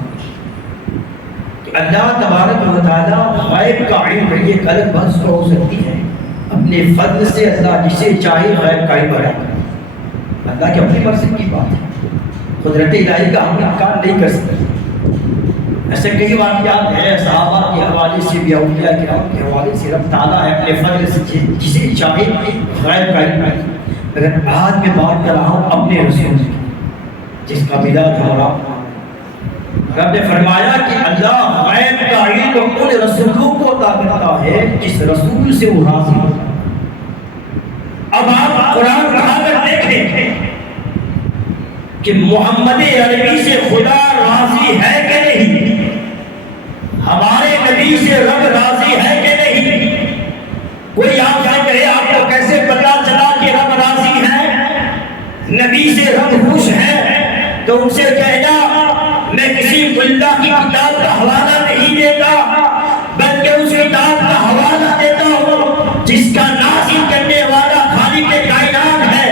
کہ اللہ تبارک و تعالیٰ غیب کا علم ہے. یہ غلط بحث ہو سکتی ہے، اپنے فضل سے اللہ جسے چاہے غیب کا علم ہے. اللہ کی اپنی مرضی کی بات ہے، قدرت الہی کا ہم انکار نہیں کر سکتے. ایسے کئی واقعات ہیں صحابہ کے حوالے سے بھی، اولیاء کرام کے حوالے سے رب تعالیٰ ہے اپنے فضل سے جسے چاہے غیب کا علم ہے. اگر آج میں بات کر رہا ہوں اپنے رسول کی جس کا میلاد ہو رہا، رب نے فرمایا کہ اللہ غیب کا علم ان رسولوں کو عطا کرتا ہے جس رسول سے وہ راضی ہو. اب آپ قرآن کہاں کر دیکھیں کہ محمد عربی سے خدا راضی ہے کہ نہیں، ہمارے نبی سے رب راضی ہے کہ نہیں. کوئی آپ سے کہے آپ کو کیسے پتا چلا کہ رب راضی ہے، نبی سے رب خوش ہے، تو ان سے کہنا میں کسی ملا کی کتاب کا حوالہ نہیں دیتا بلکہ اس کتاب کا حوالہ دیتا ہوں جس کا نازل کرنے والا خالق کائنات ہے،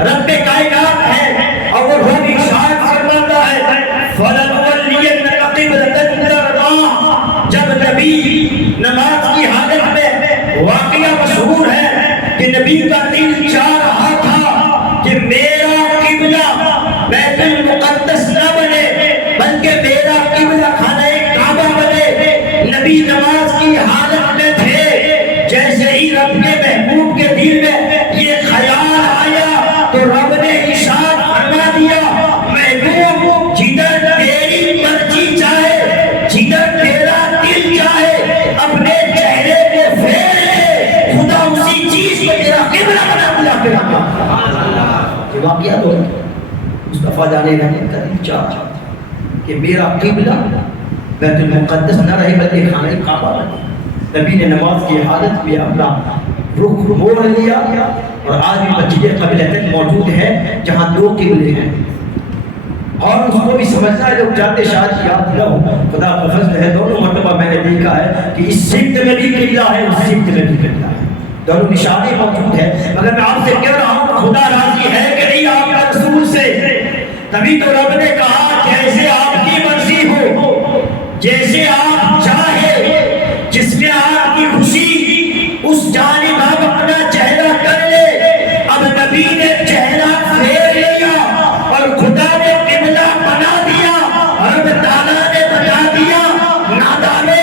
رب کائنات ہے. اور وہ بھی ارشاد فرماتا ہے فَلَنُوَلِّيَنَّكَ قِبْلَةً تَرْضَاهَا. جب نبی نماز کی حالت میں واقعہ مشہور ہے کہ نبی کا دل چاہ رہا تھا کہ میرا قبلہ بیت المقدس نہ بنے بلکہ میرا قبلہ خانہ کعبہ بنے. نبی نماز کی حالت میں تھے، جیسے ہی رب کے محبوب کے دل میں یہ خیال آیا تو رب نے ارشاد فرما دیا محبوب جدھر تیری مرضی چاہے، جدھر تیرا دل چاہے اپنے چہرے کو پھیر لے، خدا اسی چیز کو تیرا قبلہ بنا دیا. یہ واقعہ تو مصطفیٰ جانے رحمت کا دل چاہا کہ میرا قبلہ بیت المقدس نہ رہے بلکہ خانہ کعبہ بنے. نبی نے نماز کی حالت میں اپنا رخ موڑ لیا اور آج بھی مسجد قبلتین موجود ہے جہاں دو قبلے ہیں. اور اس کو بھی سمجھنا ہے لوگ جاتے شاید یاد نہ ہو، خدا کا فضل ہے دونوں مرتبہ میں نے دیکھا ہے کہ اس سمت میں بھی قبلہ ہے اس سمت میں بھی قبلہ ہے، دونوں نشانے موجود ہیں. مگر میں آپ سے کہہ رہا ہوں خدا راضی ہے کہ نہیں آپ کا رسول سے. تبھی تو رب نے کہا جیسے آپ کی مرضی ہو، جیسے آپ چاہے، جس میں آپ کی خوشی اس جانب آپ اپنا چہرہ کر لے. اب نبی نے چہرہ پھیر لیا اور خدا نے قبلہ بنا دیا. رب تعالیٰ نے بتا دیا نادانے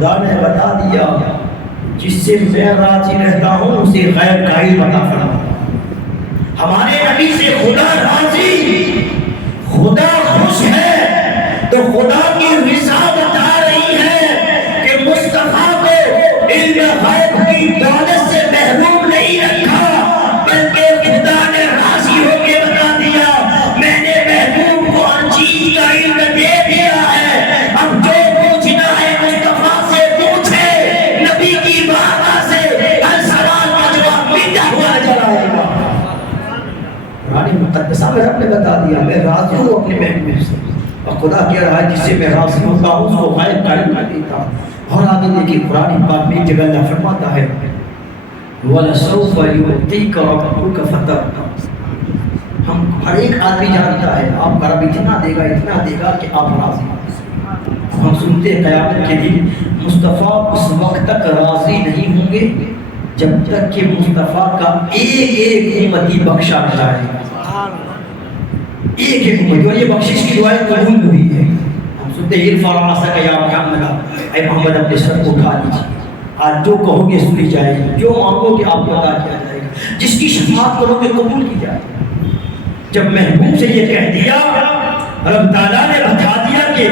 خدا نے بتا دیا جس سے میں راضی رہتا ہوں اسے غیب کا علم عطا فرما. ہمارے نبی سے خدا راضی، خدا خوش ہے، تو خدا کی رضا بتا رہی ہے کہ مصطفیٰ کو علم غیب کی دولت سے محروم نہیں رکھا، بلکہ خدا نے راضی ہو کے بتا دیا میں نے محبوب کو ہر چیز کا علم دے دیا ہے. اب جو پوچھنا ہے مصطفیٰ سے پوچھے، نبی کی بارگاہ سے ہر سوال کا جواب ملتا ہوا نظر آئے گا. قرآن مقدسہ میں رب نے بتا دیا میں راضی ہوں اپنے محبوب سے، اور خدا کہہ رہا ہے جس سے میں راضی ہوتا ہوں اس کو غیب کا علم دیتا ہوں. اور آگے دیکھیے قرآن پاک میں ایک جگہ اللہ فرماتا ہے وَلَسَوْفَ يُعْطِيكَ رَبُّكَ فَتَرْضَىٰ. ہم ہر ایک آدمی جانتا ہے آپ کا رب اتنا دے گا کہ آپ راضی ہوں. ہم سنتے ہیں قیامت کے دن مصطفیٰ اس وقت تک راضی نہیں ہوں گے جب تک کہ مصطفیٰ کا ایک امتی بخشا نہ جائے. ایک امتی، اور یہ بخشش کی دعائیں قبول ہوئی ہے. ہم سنتے ہیں ارفع رأسک یا محمد، اے محمد اپنے سر کو اٹھا لیجیے، آج جو کہو گے سنی جائے گی، جو مانگو گے آپ کو عطا کیا جائے گا، جس کی شفاعت کرو گے قبول کی جائے گی. جب محبوب سے یہ کہہ دیا رب تعالیٰ نے بتا دیا کہ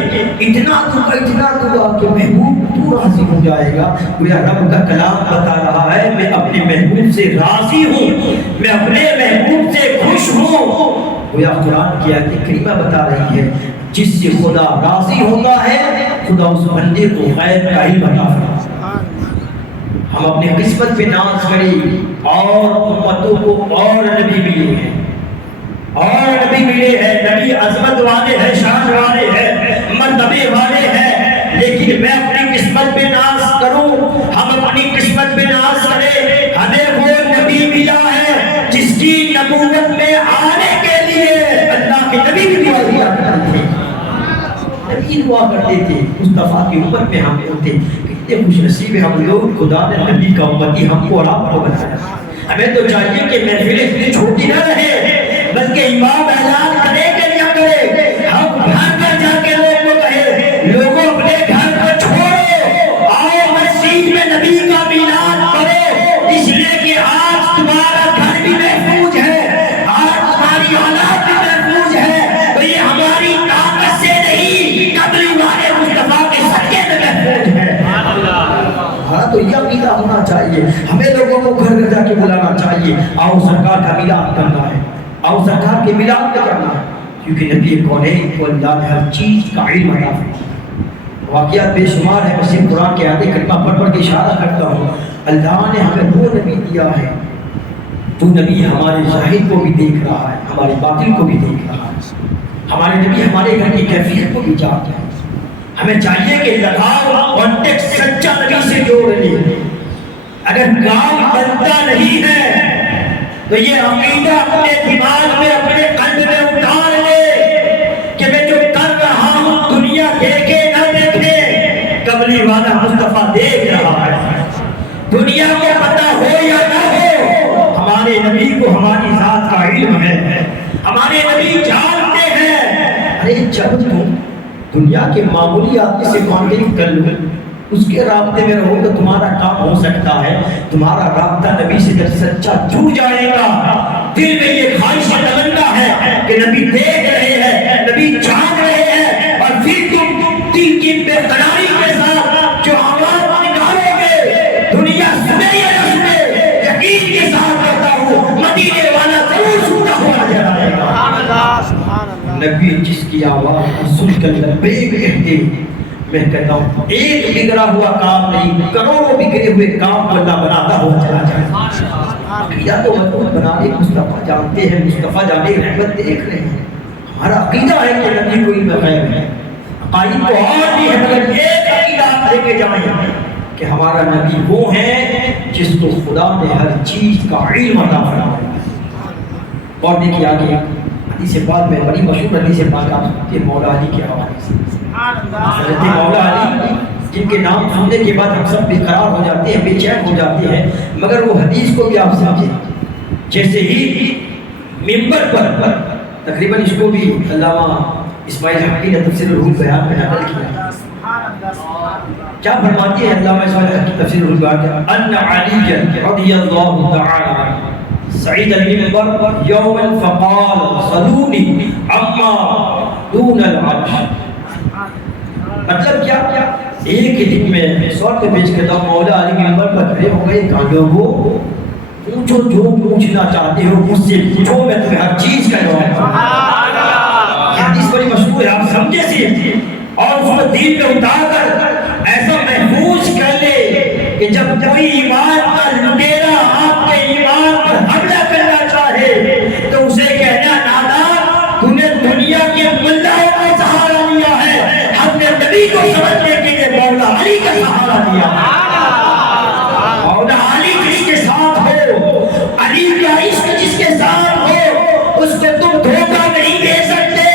اتنا دعا کہ محبوب تو راضی ہو جائے گا. گویا رب کا کلام بتا رہا ہے میں اپنے محبوب سے راضی ہوں، میں اپنے محبوب سے خوش ہوں. گویا قرآن کی آیت کریمہ بتا رہی ہے جس سے خدا راضی ہوتا ہے خدا اس بندے کو غیب کا علم عطا فرماتا ہے. ہم اپنی قسمت پہ ناز کریں اور امتوں کو اور نبی ملے ہیں، اور نبی ملے ہیں، نبی عظمت والے ہیں، شان والے ہیں، مرتبے والے ہیں، لیکن میں اپنی قسمت پہ ناز کروں، ہم اپنی قسمت پہ ناز کریں. ہمیں وہ نبی ملا ہے جس کی نبوت میں آنے کے لیے اللہ کے نبی بھی دعا دیا کرتے تھے، نبی دعا کرتے تھے مصطفیٰ کی امت میں ہم ہوتے. کتنے خوش نصیب ہیں ہم لوگ، خدا نے نبی کا امتی ہم کو اور آپ کو بنایا. ہمیں تو چاہیے کہ محفلیں اتنی چھوٹی نہ رہے، بلکہ امام اعلان کرے کہ نہ کرے ہم گھر گھر جا کے لوگوں کو کہیں لوگوں اپنے گھر کو چھوڑو، آؤ مسجد میں نبی کا میلاد کرو، اس لیے کہ آج تمہارا گھر بھی محفوظ ہے، آج تمہاری اولاد بھی محفوظ ہے. تو یہ ہماری طاقت سے نہیں، قبری والے مصطفیٰ کے صدقے میں محفوظ ہے. ہاں تو یہ عقیدہ ہونا چاہیے. ہمیں لوگوں کو گھر گھر جا کے بلانا چاہیے، آؤ سرکار کا میلاد کرنا ہے، آؤ سرکار کے میلاد پہ کرنا ہے، کیونکہ نبی کونین کو اللہ نے ہر چیز کا علم عطا فرمایا. واقعات بے شمار ہے، میں صرف قرآن کے آیتیں کریمہ پڑھ کے اشارہ کرتا ہوں. اللہ نے ہمیں وہ نبی دیا ہے جو نبی ہمارے ظاہر کو بھی دیکھ رہا ہے، ہمارے باطن کو بھی دیکھ رہا ہے. ہمارے نبی ہمارے گھر کی کیفیت کو بھی جانتے ہیں. ہمیں چاہیے کہ لگاؤ کانٹیکٹ سچا نبی سے جوڑ لیں. اگر کام بنتا نہیں ہے تو یہ عقیدہ اپنے دماغ میں اپنے قلب میں اتار لے کہ میں جو کر رہا ہوں دنیا دیکھے نہ دیکھے قبلی والا مصطفیٰ دیکھ رہا ہے. دنیا کو پتہ ہو یا نہ ہو ہمارے نبی کو ہماری ذات کا علم ہے، ہمارے نبی جانتے ہیں. ارے جب تم دنیا کے معمولی آدمی سے کانٹیکٹ کر لو، اس کے رابطے میں رہو تو تمہارا کام ہو سکتا ہے. تمہارا رابطہ نبی سے جب سچا جڑ جائے گا، دل میں یہ خواہش تمنا ہے کہ نبی دیکھ رہے ہیں، نبی جان رہے ہیں، اور پھر تم دل کی بے قراری کے ساتھ جو آواز نکالو گے دنیا سنے یا نہ سنے، یقین کے ساتھ کہتا ہوں مدینے والا ضرور سنتا ہوا نظر آئے گا. نبی جس کی آواز سن کر لبیک کہتے، میں کہتا ہوں ایک بگڑا ہوا کام نہیں، کروڑوں بگڑے ہوئے کام کو اللہ بناتا ہوا چلا جائے. عقیدہ تو مضبوط بنانے مصطفیٰ جانتے ہیں، مصطفیٰ جانے رحمت دیکھ رہے ہیں. ہمارا عقیدہ ہے کہ نبی کوئی غیب ہے. عقائد کو اور بھی ہے مگر ایک عقیدہ آپ لے کے جائیں کہ ہمارا نبی وہ ہے جس کو خدا نے ہر چیز کا علم عطا فرمایا. اور دیکھیے آگے حدیث پاک میں بڑی مشہور حدیث پاک آپ سنتے مولا علی کے حوالے سے. حضرت مولا علی جن کے نام سننے کے بعد ہم سب بے قرار ہو جاتے ہیں، بے چین ہو جاتے ہیں، مگر وہ حدیث کو بھی آپ سمجھیں. جیسے ہی ممبر پر تقریباً اس کو بھی علامہ اسماعیل حقی نے تفسیر الروح بیان میں نقل کیا. کیا فرماتی ہے علامہ صالح کی تفسیر البیان ان علی رضی اللہ تعالی عنہ سعید المنبر یوما فقال صلونی عما دون العرش. مطلب کیا؟ ایک ہی دن میں سوال پہ پیش کرتا ہوں مولا علی منبر پر کھڑے ہو گئے کہا لوگو پوچھو جو پوچھنا چاہتے ہو مجھ سے پوچھو میں تمہیں ہر چیز کا جواب دوں گا. حدیث بڑی مشہور ہے آپ سمجھے سی اور اس کو دین میں اتار کر ایسا محفوظ کر لے کہ جب کوئی ایمان کا لٹیرا آپ کے ایمان پر حملہ کرنا چاہے تو اسے کہنا نادان تو نے دنیا کے ملاؤں کا سہارا لیا ہے, ہم نے نبی کو سمجھنے کے لیے مولا علی کا سہارا لیا. مولا علی جس کے ساتھ ہو, علی کا عشق جس کے ساتھ ہو, اس کو تم دھوکہ نہیں دے سکتے,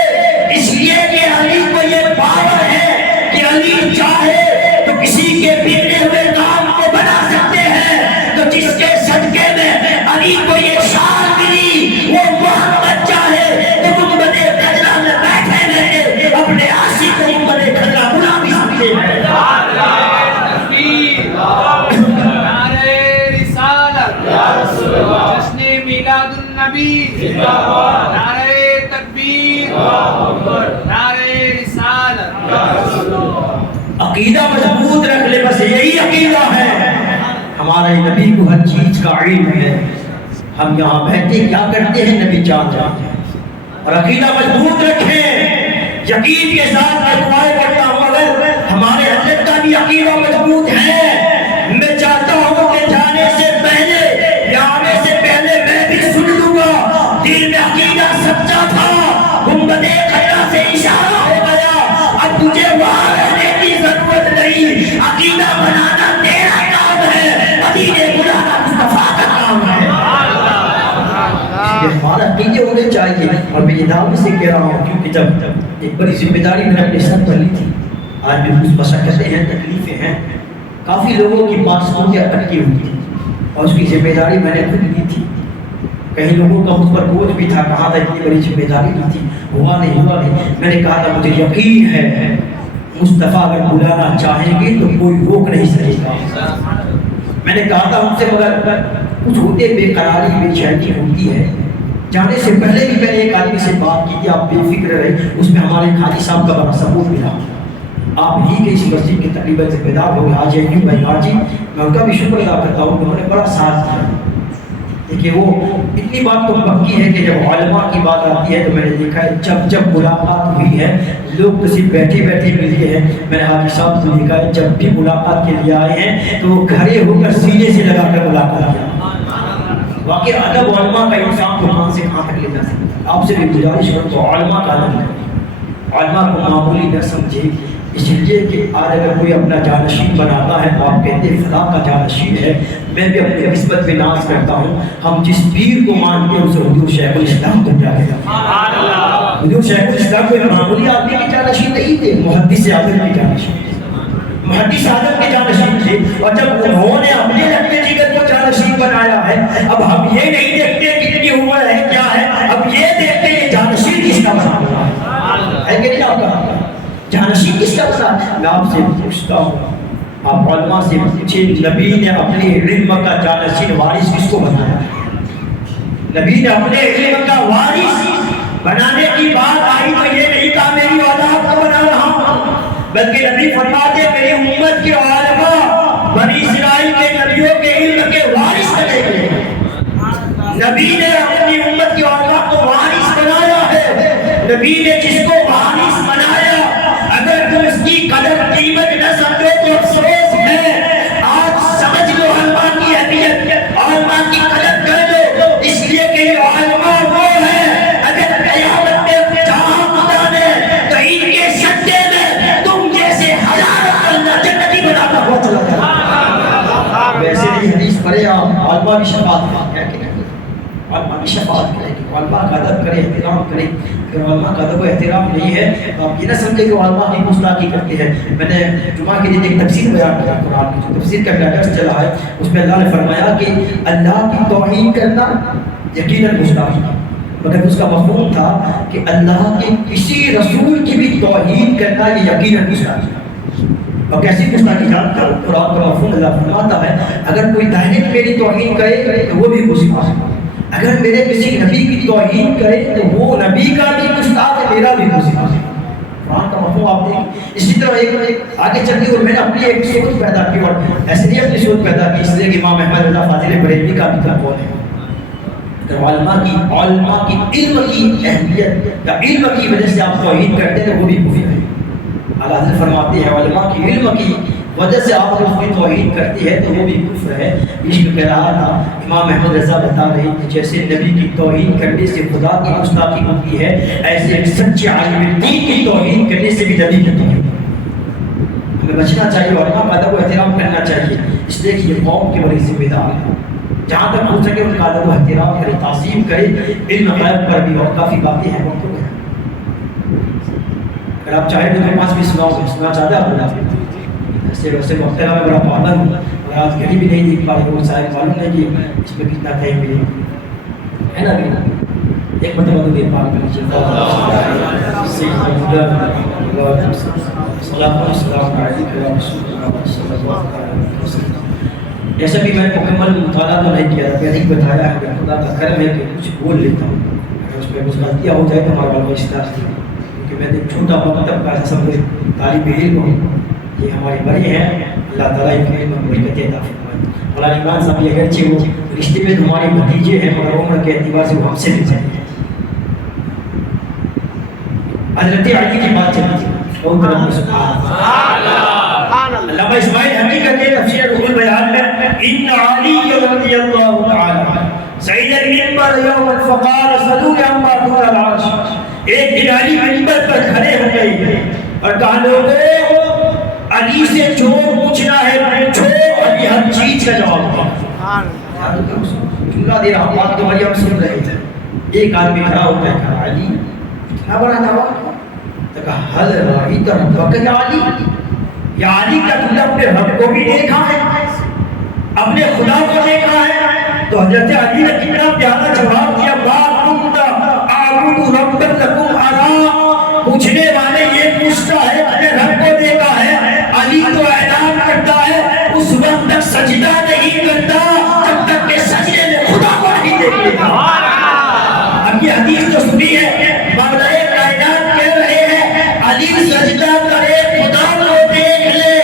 اس لیے کہ علی کو یہ پاور ہے کہ علی چاہے تو کسی کے بگڑے ہوئے کام کو بنا سکتے ہیں. تو جس کے صدقے میں علی کو یہ شان ملی وہ محمد چاہے تو گنبد خضرا میں بیٹھے رہے اپنے عاشق کو گنبد خضرا بلا بھی سکتے ہیں. میلاد النبی, نعرہ تکبیر, نعرہ رسالت. عقیدہ مضبوط رکھ لے, بس یہی عقیدہ ہے. ہمارے نبی کو ہر چیز کا علم ہے, ہم یہاں بیٹھے کیا کرتے ہیں نبی چاہتا ہے. اور عقیدہ مضبوط رکھیں, یقین کے ساتھ میں دعائیں کرتا ہوں اگر ہمارے حضرت کا بھی عقیدہ مضبوط ہے, میں چاہتا ہوں کہ جانے سے پہلے یا آنے سے پہلے میں بھی سن لوں گا دل میں عقیدہ سچا تھا, گنبد خضرا سے اشارہ ہو گیا, اب تجھے وہاں رہنے کی ضرورت نہیں, عقیدہ بنانا تیرا کام ہے, مدینے بلانا مصطفیٰ کا کام ہے. یہ ہمارا عقیدے ہونے چاہیے. اور میں یہ دعوی سے کہہ رہا ہوں کیونکہ جب ایک بڑی ذمہ داری میں نے اپنے سر پر لی تھی, آج بھی کچھ مشقتیں ہیں, تکلیفیں ہیں, کافی لوگوں کی پاسپورٹیں اٹکی ہوئی تھی اور اس کی ذمہ داری میں نے خود لی تھی. کئی لوگوں کا مجھ پر بوجھ بھی تھا, کہا تھا اتنی بڑی ذمہ داری لی تھی, ہوا نہیں. میں نے کہا تھا مجھے یقین ہے مصطفیٰ اگر بلانا چاہیں گے تو کوئی روک نہیں سکے گا. میں نے کہا تھا ان سے مگر کچھ ہوتے بے قراری بے چینی ہوتی ہے. جانے سے پہلے بھی میں نے ایک آدمی سے بات کی تھی, آپ بے فکر رہے, اس میں ہمارے خالی صاحب کا بڑا سپورٹ ملا. آپ ہی کے اس مسجد کے تقریباً ذمہ دار ہو گئے حاجی ایوب بھائی حاجی, میں ان کا بھی شکر ادا کرتا ہوں کہ انہوں نے بڑا ساتھ دیا. دیکھیے وہ اتنی بات تو پکی ہے کہ جب علماء کی بات آتی ہے تو میں نے دیکھا ہے جب جب ملاقات ہوئی ہے لوگ تو صرف بیٹھے بیٹھے ملتے ہیں. میں نے حاجی صاحب کو دیکھا ہے جب بھی ملاقات کے لیے آئے ہیں تو وہ کھڑے ہو کر سینے سے لگا کر ملاقات کیا. واقعی ادب علماء کا انسان کو کہاں سے کہاں تک لے جا سکتا ہے. آپ سے بھی گزارش کروں تو علماء کا ادب ہے, علماء کو معمولی نہ سمجھے. اس لیے کہ آج اگر کوئی اپنا جانشین بناتا ہے تو آپ کہتے ہیں فلاں کا جانشین ہے. میں بھی اپنی نسبت میں ناز کرتا ہوں, ہم جس پیر کو مانتے ہیں اسے حضور شیخ الاسلام بن جائے گا. حضور شیخ الاسلام کوئی معمولی آدمی کی جانشین نہیں تھے, محدث اعظم کی جانشین تھے, محدث اعظم کے جانشین تھے. اور جب انہوں نے اپنے لگتے جگر کو جانشین بنایا ہے, اب ہم یہ نہیں دیکھتے کتنی عمر ہے کیا ہے, اب یہ دیکھتے یہ جانشین کس کا بنا ہے کہ نہیں. آپ کا جانشین کس کا بنا. میں آپ سے پوچھتا ہوں, آپ علماء سے پوچھیں نبی نے اپنے علم کا جانشین وارث کس کو بنایا. نبی نے اپنے علم کا وارث بنانے کی بات آئی تو یہ نہیں کہا میری اولاد کو بنا رہا ہوں, بلکہ نبی فرماتے میری امت کے علماء بنی اسرائیل کے نبیوں کے علم کے وارث بنے گئے. نبی نے اپنی امت کے علماء کو وارث بنایا ہے. نبی نے جس کو وارث بنایا اگر تم اس کی قدر قیمت نہ سمجھو تو افسوس ہے. آج سمجھ لو علماء کی اہمیت, علماء کی قدر کر لو, اس لیے کہ علماء وہ ہیں اگر قیامت میں جہاں خدا نے تو ان کے سجدے میں تم جیسے ہزاروں اللہ جنتی بناتا ہو چلا جائے. ویسے نہیں حدیث پڑھے آپ علماء کی شفاعت ہے کہ نہیں, علماء کی شفاعت کرے, علماء کا ادب کرے, احترام کرے. اگر علماء کا ادب و احترام نہیں ہے تو آپ یہ نہ سمجھے کہ علماء کی گستاخی کرتے ہیں. میں نے جمعہ کے دن ایک تفسیر بیان کیا قرآن کی, جو تفسیر کا میرا درس چلا ہے اس میں اللہ نے فرمایا کہ اللہ کی توہین کرنا یقیناً گستاخی, مگر اس کا مفہوم تھا کہ اللہ کے کسی رسول کی بھی توہین کرنا یہ یقیناً گستاخی. اور کیسی گستاخی جانتا ہوں؟ قرآن کا مفہوم اللہ فرماتا ہے اگر کوئی داہنے کی میری توہین کرے تو وہ بھی گستاخ ہے، اگر میرے کسی نبی کی توہین کرے تو وہ نبی کا بھی گستاخ ہے، میرا بھی گستاخ ہے۔ قرآن کا مفہوم آپ دیکھیں۔ اسی طرح ایک آگے چل کے اور میں نے اپنی ایک سوچ پیدا کی اور ایسے ہی اپنی سوچ پیدا کی، اس لیے کہ امام احمد رضا فاضل بریلوی کا بھی قول ہے اگر علماء کی علم کی اہمیت یا علم کی وجہ سے آپ توہین کرتے ہیں تو وہ بھی کفر ہے۔ اعلیٰ حضرت فرماتے ہیں علماء کی علم کی وجہ سے آپ اس کی توہین کرتے ہیں تو وہ بھی کفر ہے۔ عشق کہہ رہا تھا امام احمد رضا بتا رہے کہ جیسے نبی کی توہین کرنے سے خدا کی گستاخی ہوتی ہے، ایسے ایک سچے عالم دین کی توہین کرنے سے بھی نبی کی توہین۔ ہمیں بچنا چاہیے، علماء کا ادب و احترام کرنا چاہیے، اس لیے کہ یہ قوم کے بڑے ذمہ دار ہیں۔ جہاں تک ہو سکے ان کا ادب و احترام کرے، تعظیم کرے۔ علم غیب پر بھی اور کافی باتیں ہیں وقت ہو گیا، اگر آپ چاہیں تو میرے پاس بھی سنا چاہتا ہوں۔ ایسے ویسے وقت میں بڑا پابند ہوں اور آج گھڑی بھی نہیں دیکھ پا رہے، وہ شاید معلوم ہے کہ اس میں کتنا ٹائم ملے ہے نا بھی ایک مرتبہ تو دیر پار کرنی چاہیے۔ جیسا کہ میں نے مکمل مطالعہ تو نہیں کیا، میں نہیں بتایا ہے، خدا کا کرم ہے کہ کچھ بول لیتا ہوں، اگر اس میں کچھ غلطیاں ہو جائے تو ہمارا بڑا اصلاح ہے، کیونکہ میں ایک چھوٹا مکتب کا سب طالب علم ہوں، یہ ہمارے بڑے ہیں، اللہ تعالیٰ ان کے علم میں برکت عطا فرمائے۔ مولانا اقبال صاحب یہ اگرچہ وہ رشتے میں ہمارے بھتیجے ہیں مگر عمر کے اعتبار سے وہ ہم سے بھی بڑے ہیں۔ حضرت علی کی بات چلی تھی، علامہ اسماعیل حمی کہتے ہیں تفسیر روح البیان میں ان علی رضی اللہ تعالی سعید المنبر یوم فقال صدوق عما دون العرش، ایک دن علی منبر پر کھڑے ہو گئے اور کہا لوگوں علی سے جو پوچھنا ہے پوچھو، علی ہر چیز کا جواب دے۔ جملہ دے رہا ہوں، بات تو ہم سن رہے تھے۔ ایک آدمی کھڑا ہوتا ہے، کہا علی اتنا بڑا دعویٰ، تو کہا حل رأیت ربک یا علی، یا علی کا تم نے اپنے رب کو بھی دیکھا ہے، اپنے خدا کو دیکھا ہے؟ تو حضرت علی نے کتنا پیارا جواب دیا، ما کنت اعبد ربا لکم ارا، پوچھنے والے یہ پوچھتا ہے اپنے رب کو دیکھا ہے، علی تو اعلان کرتا ہے اس وقت تک سجدہ نہیں کرتا جب تک کہ سجدے میں خدا کو نہیں دیکھ لیتا۔ اب یہ حدیث تو سنی ہے، مولا کائنات کہہ رہے ہیں علی سجدہ کرے خدا کو دیکھ لے۔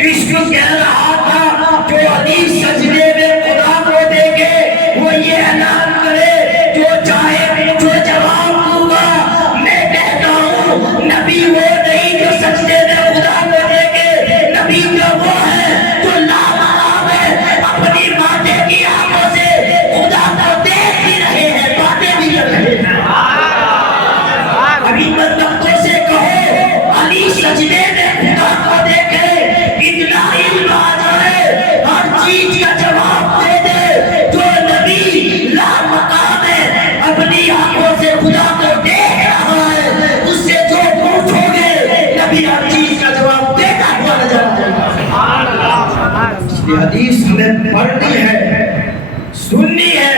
عشق کہہ رہا تھا جو علی سجدے میں خدا کو دیکھے وہ یہ اعلان کرے جو چاہے جو جواب دوں گا۔ میں کہتا ہوں نبی وہ نہیں جو سجدے میں خدا کو دیکھے، نبی تو وہ ہے جو لامحال ہے اپنی ماتے کی آنکھوں سے خدا کو دیکھ بھی رہے ہیں، باتیں بھی کر رہے ہیں۔ ابھی مطلب سے کہو علی سجدے میں خدا کو دیکھے، اتنا علم آ جائے ہر چیز کا جواب دے دے۔ جو نبی لامقام ہے اپنی آنکھوں سے خدا کو دیکھ رہا ہے، اس سے جو پوچھو گے نبی ہر چیز کا جواب دیتا ہوا نظر آئے گا۔ اس لیے حدیث میں پڑھنی ہے، سننی ہے،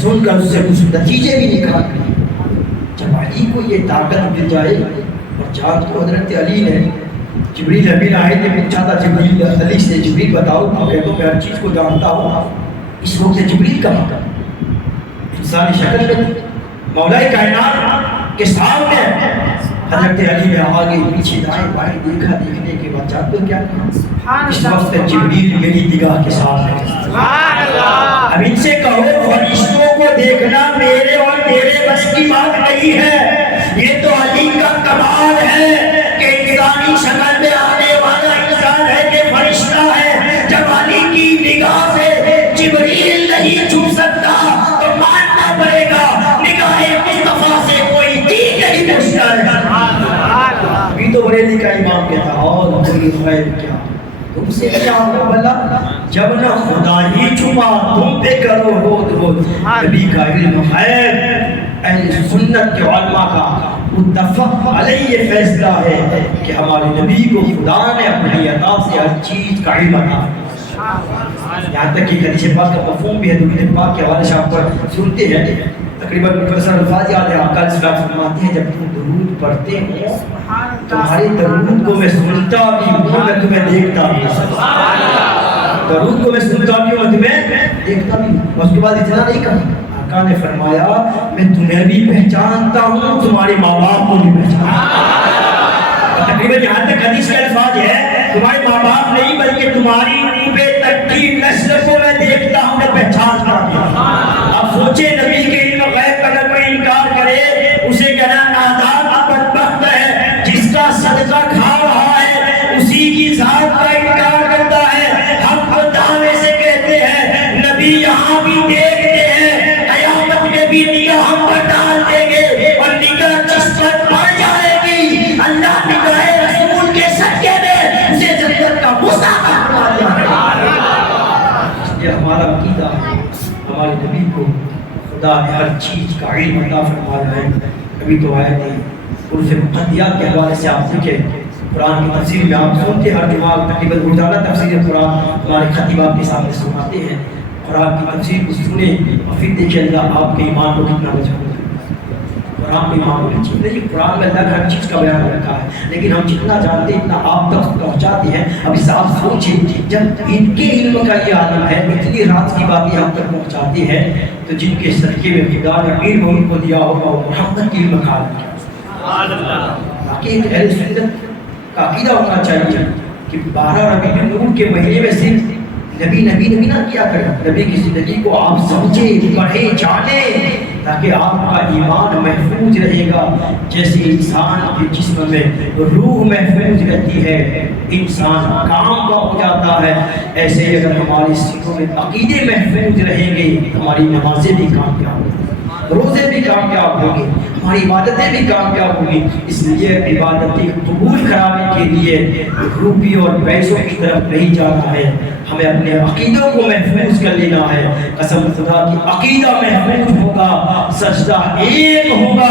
سن کر اس سے کچھ نتیجے بھی نکالنے ہیں۔ جب علی کو یہ طاقت مل جائے، اور جان کو حضرت علی نے جبریل امین آئے تھے، پوچھا تھا جبریل علی سے جبریل بتاؤ، تو میں ہر چیز کو جانتا ہوں۔ اس وقت سے جبریل کا انسانی شکل میں مولا کائنات کے سامنے حضرت علی نے آگے پیچھے دائیں بائیں دیکھا، دیکھنے کے بعد جانتے کیا کہا؟ اس وقت جبریل میری نگاہ کے سامنے۔ اب ان سے کہو فرشتوں کو دیکھنا میرے اور تیرے بس کی بات نہیں ہے، یہ تو علی کا کمال ہے کہ انسانی شکل میں آنے والا انسان ہے کہ فرشتہ ہے۔ جب علی کی نگاہ سے جبریل نہیں چھو سکتا تو ماننا پڑے گا نگاہ مصطفیٰ سے کوئی دین نہیں پوچھتا ہے۔ ابھی تو بریلی کا امام کہتا اور کوئی خیر کیا تم سے کیا ہوگا بھلا، جب نہ خدا ہی چھپا تم پہ کرو ہود ہود۔ نبی کا علم ہے، اہل سنت کے علماء کا متفق علیہ فیصلہ ہے کہ ہمارے نبی کو خدا نے اپنی عطا سے ہر چیز کا علم عطا کیا۔ یہاں تک کہ حدیث پاک کا مفہوم بھی ہے، درود پاک کے حوالے سے آپ پر سنتے ہیں، تقریباً مختصر الفاظ یاد ہے. آقا علیہ السلام فرماتے ہیں جب تم درود پڑھتے ہو تمہارے درود کو میں سنتا بھی ہوں میں تمہیں دیکھتا بھی ہوں. درود کو میں سنتا بھی ہوں اور تمہیں دیکھتا بھی ہوں. اس کے بعد اتنا نہیں کہا, آقا نے فرمایا میں تمہیں بھی پہچانتا ہوں تمہارے ماں باپ کو بھی پہچانتا ہوں. تقریباً یہاں تک حدیث کے الفاظ ہے تمہارے ماں باپ نہیں بلکہ تمہاری بے ترتیب نسل کو میں دیکھتا ہوں, میں پہچانتا ہوں. اب سوچے نبی کے علم غیب کا اگر کوئی انکار کرے اسے کہنا نادان بدبخت ہے, جس کا صدقہ کھا رہا ہے اسی کی ذات کا انکار کرتا ہے. ہم کو دعوے سے کہتے ہیں نبی یہاں بھی دیکھتے ہیں, قیامت میں بھی نگاہ ہم پر ڈال دیں گے اور نگاہ جس پر پڑ جائے گی اللہ نگاہ رسول کے صدقے میں اسے جنت کا مستحق بنا دیا ہے. یہ ہمارا عقیدہ ہے. ہمارے نبی کو خدا نے ہر چیز کا علم عطا فرمایا ہے. کبھی تو آئے تھے عرف مقدیات کے حوالے سے آپ دیکھیں قرآن کی تفسیر میں آپ سنتے ہر جمعہ تقریباً روزانہ تفسیر قرآن ہمارے خطیب آپ کے سامنے سناتے ہیں. قرآن کی تفسیر کو سنیں اور پھر دیکھیں اللہ آپ کے ایمان کو کتنا بچاتا ہے. قرآن کے ایمان کو چیز نہیں, قرآن میں اللہ ہر چیز کا بیان رکھا ہے لیکن ہم جتنا جانتے ہیں اتنا آپ تک پہنچاتے ہیں. اب اس آپ سوچیں جب ان کے علم کا یہ عالم ہے اتنی رات کی باتیں ہم تک پہنچاتے ہیں تو جن کے صدقے میں خدا نے علم ان کو دیا ہوگا وہ محمد کی علم کا عالم ہے. باقی اہل سنت کا عقیدہ ہونا چاہیے کہ 12 ربیع النور کے مہینے میں صرف نبی نہ کیا کریں, نبی کی زندگی کو آپ سمجھیں پڑھیں جانیں تاکہ آپ کا ایمان محفوظ رہے گا. جیسے انسان کے جسم میں روح محفوظ رہتی ہے انسان کام کا ہو جاتا ہے, ایسے ہی اگر ہماری سینوں میں عقیدے محفوظ رہیں گے ہماری نمازیں بھی کامیاب ہوں, روزے بھی کامیاب ہوں گے, ہماری عبادتیں بھی کامیاب ہوں گی. اس لیے عبادتیں قبول کرانے کے لیے روپی اور پیسوں کی طرف نہیں جانا ہے, ہمیں اپنے عقیدوں کو محفوظ کر لینا ہے. قسم خدا کی عقیدہ محفوظ ہوگا سجدہ ایک ہوگا.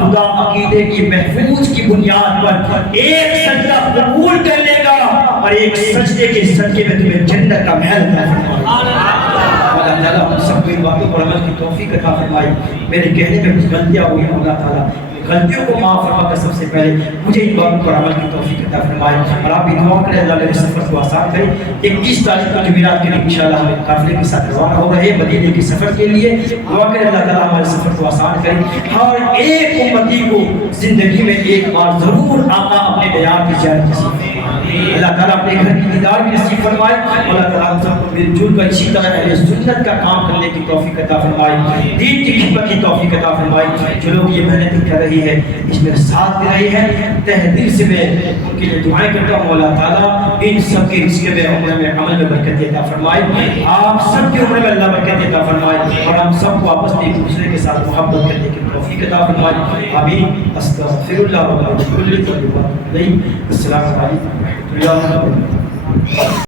خدا عقیدے کی محفوظ کی بنیاد پر ایک سجدہ قبول کر لے گا اور ایک سجدے کے صدقے میں تمہیں جنت کا محل عطا فرمائے. اللہ تعالیٰ ہم سب کو ان باتوں پر عمل کی توفیق عطا فرمائے. میرے کہنے میں کچھ غلطیاں ہوئی ہیں, اللہ تعالیٰ غلطیوں کو معاف فرما کر سب سے پہلے مجھے ان باتوں پر عمل کی توفیق عطا فرمائے. اور آپ بھی دعا کریں اللہ میرے سفر کو آسان کرے. 21 تاریخ کو جمعرات کے دن انشاءاللہ ہم قافلے کے ساتھ روانہ ہو رہے ہیں مدینے کے سفر کے لیے. دعا کریں اللہ تعالیٰ ہمارے سفر کو آسان کرے. ہر ایک امتی کو زندگی میں ایک بار ضرور آقا اپنے دیار کی زیارت نصیب فرمائے. اللہ تعالیٰ اپنے گھر کی دیدار بھی نصیب فرمائے. اللہ تعالیٰ ہم سب کو مل جل کر اسی طرح اہل سنت کا کام کرنے کی توفیق عطا فرمائے, دین کی خدمت کی توفیق عطا فرمائے. جو لوگ یہ محنت کر رہی ہے اس میں ساتھ دے رہی ہے تہ دل سے میں ان کے لیے دعائیں کرتا ہوں. اللہ تعالیٰ ان سب کے رزق میں عمر میں عمل میں برکت عطا فرمائے. آپ سب کی عمر میں اللہ برکت عطا فرمائے اور ہم سب کو آپس میں ایک دوسرے کے ساتھ محبت کرنے کی توفیق عطا فرمائے. آمین. استغفر اللہ و اتوب الیہ. السلام علیکم و رحمۃ اللہ وبرکاتہ.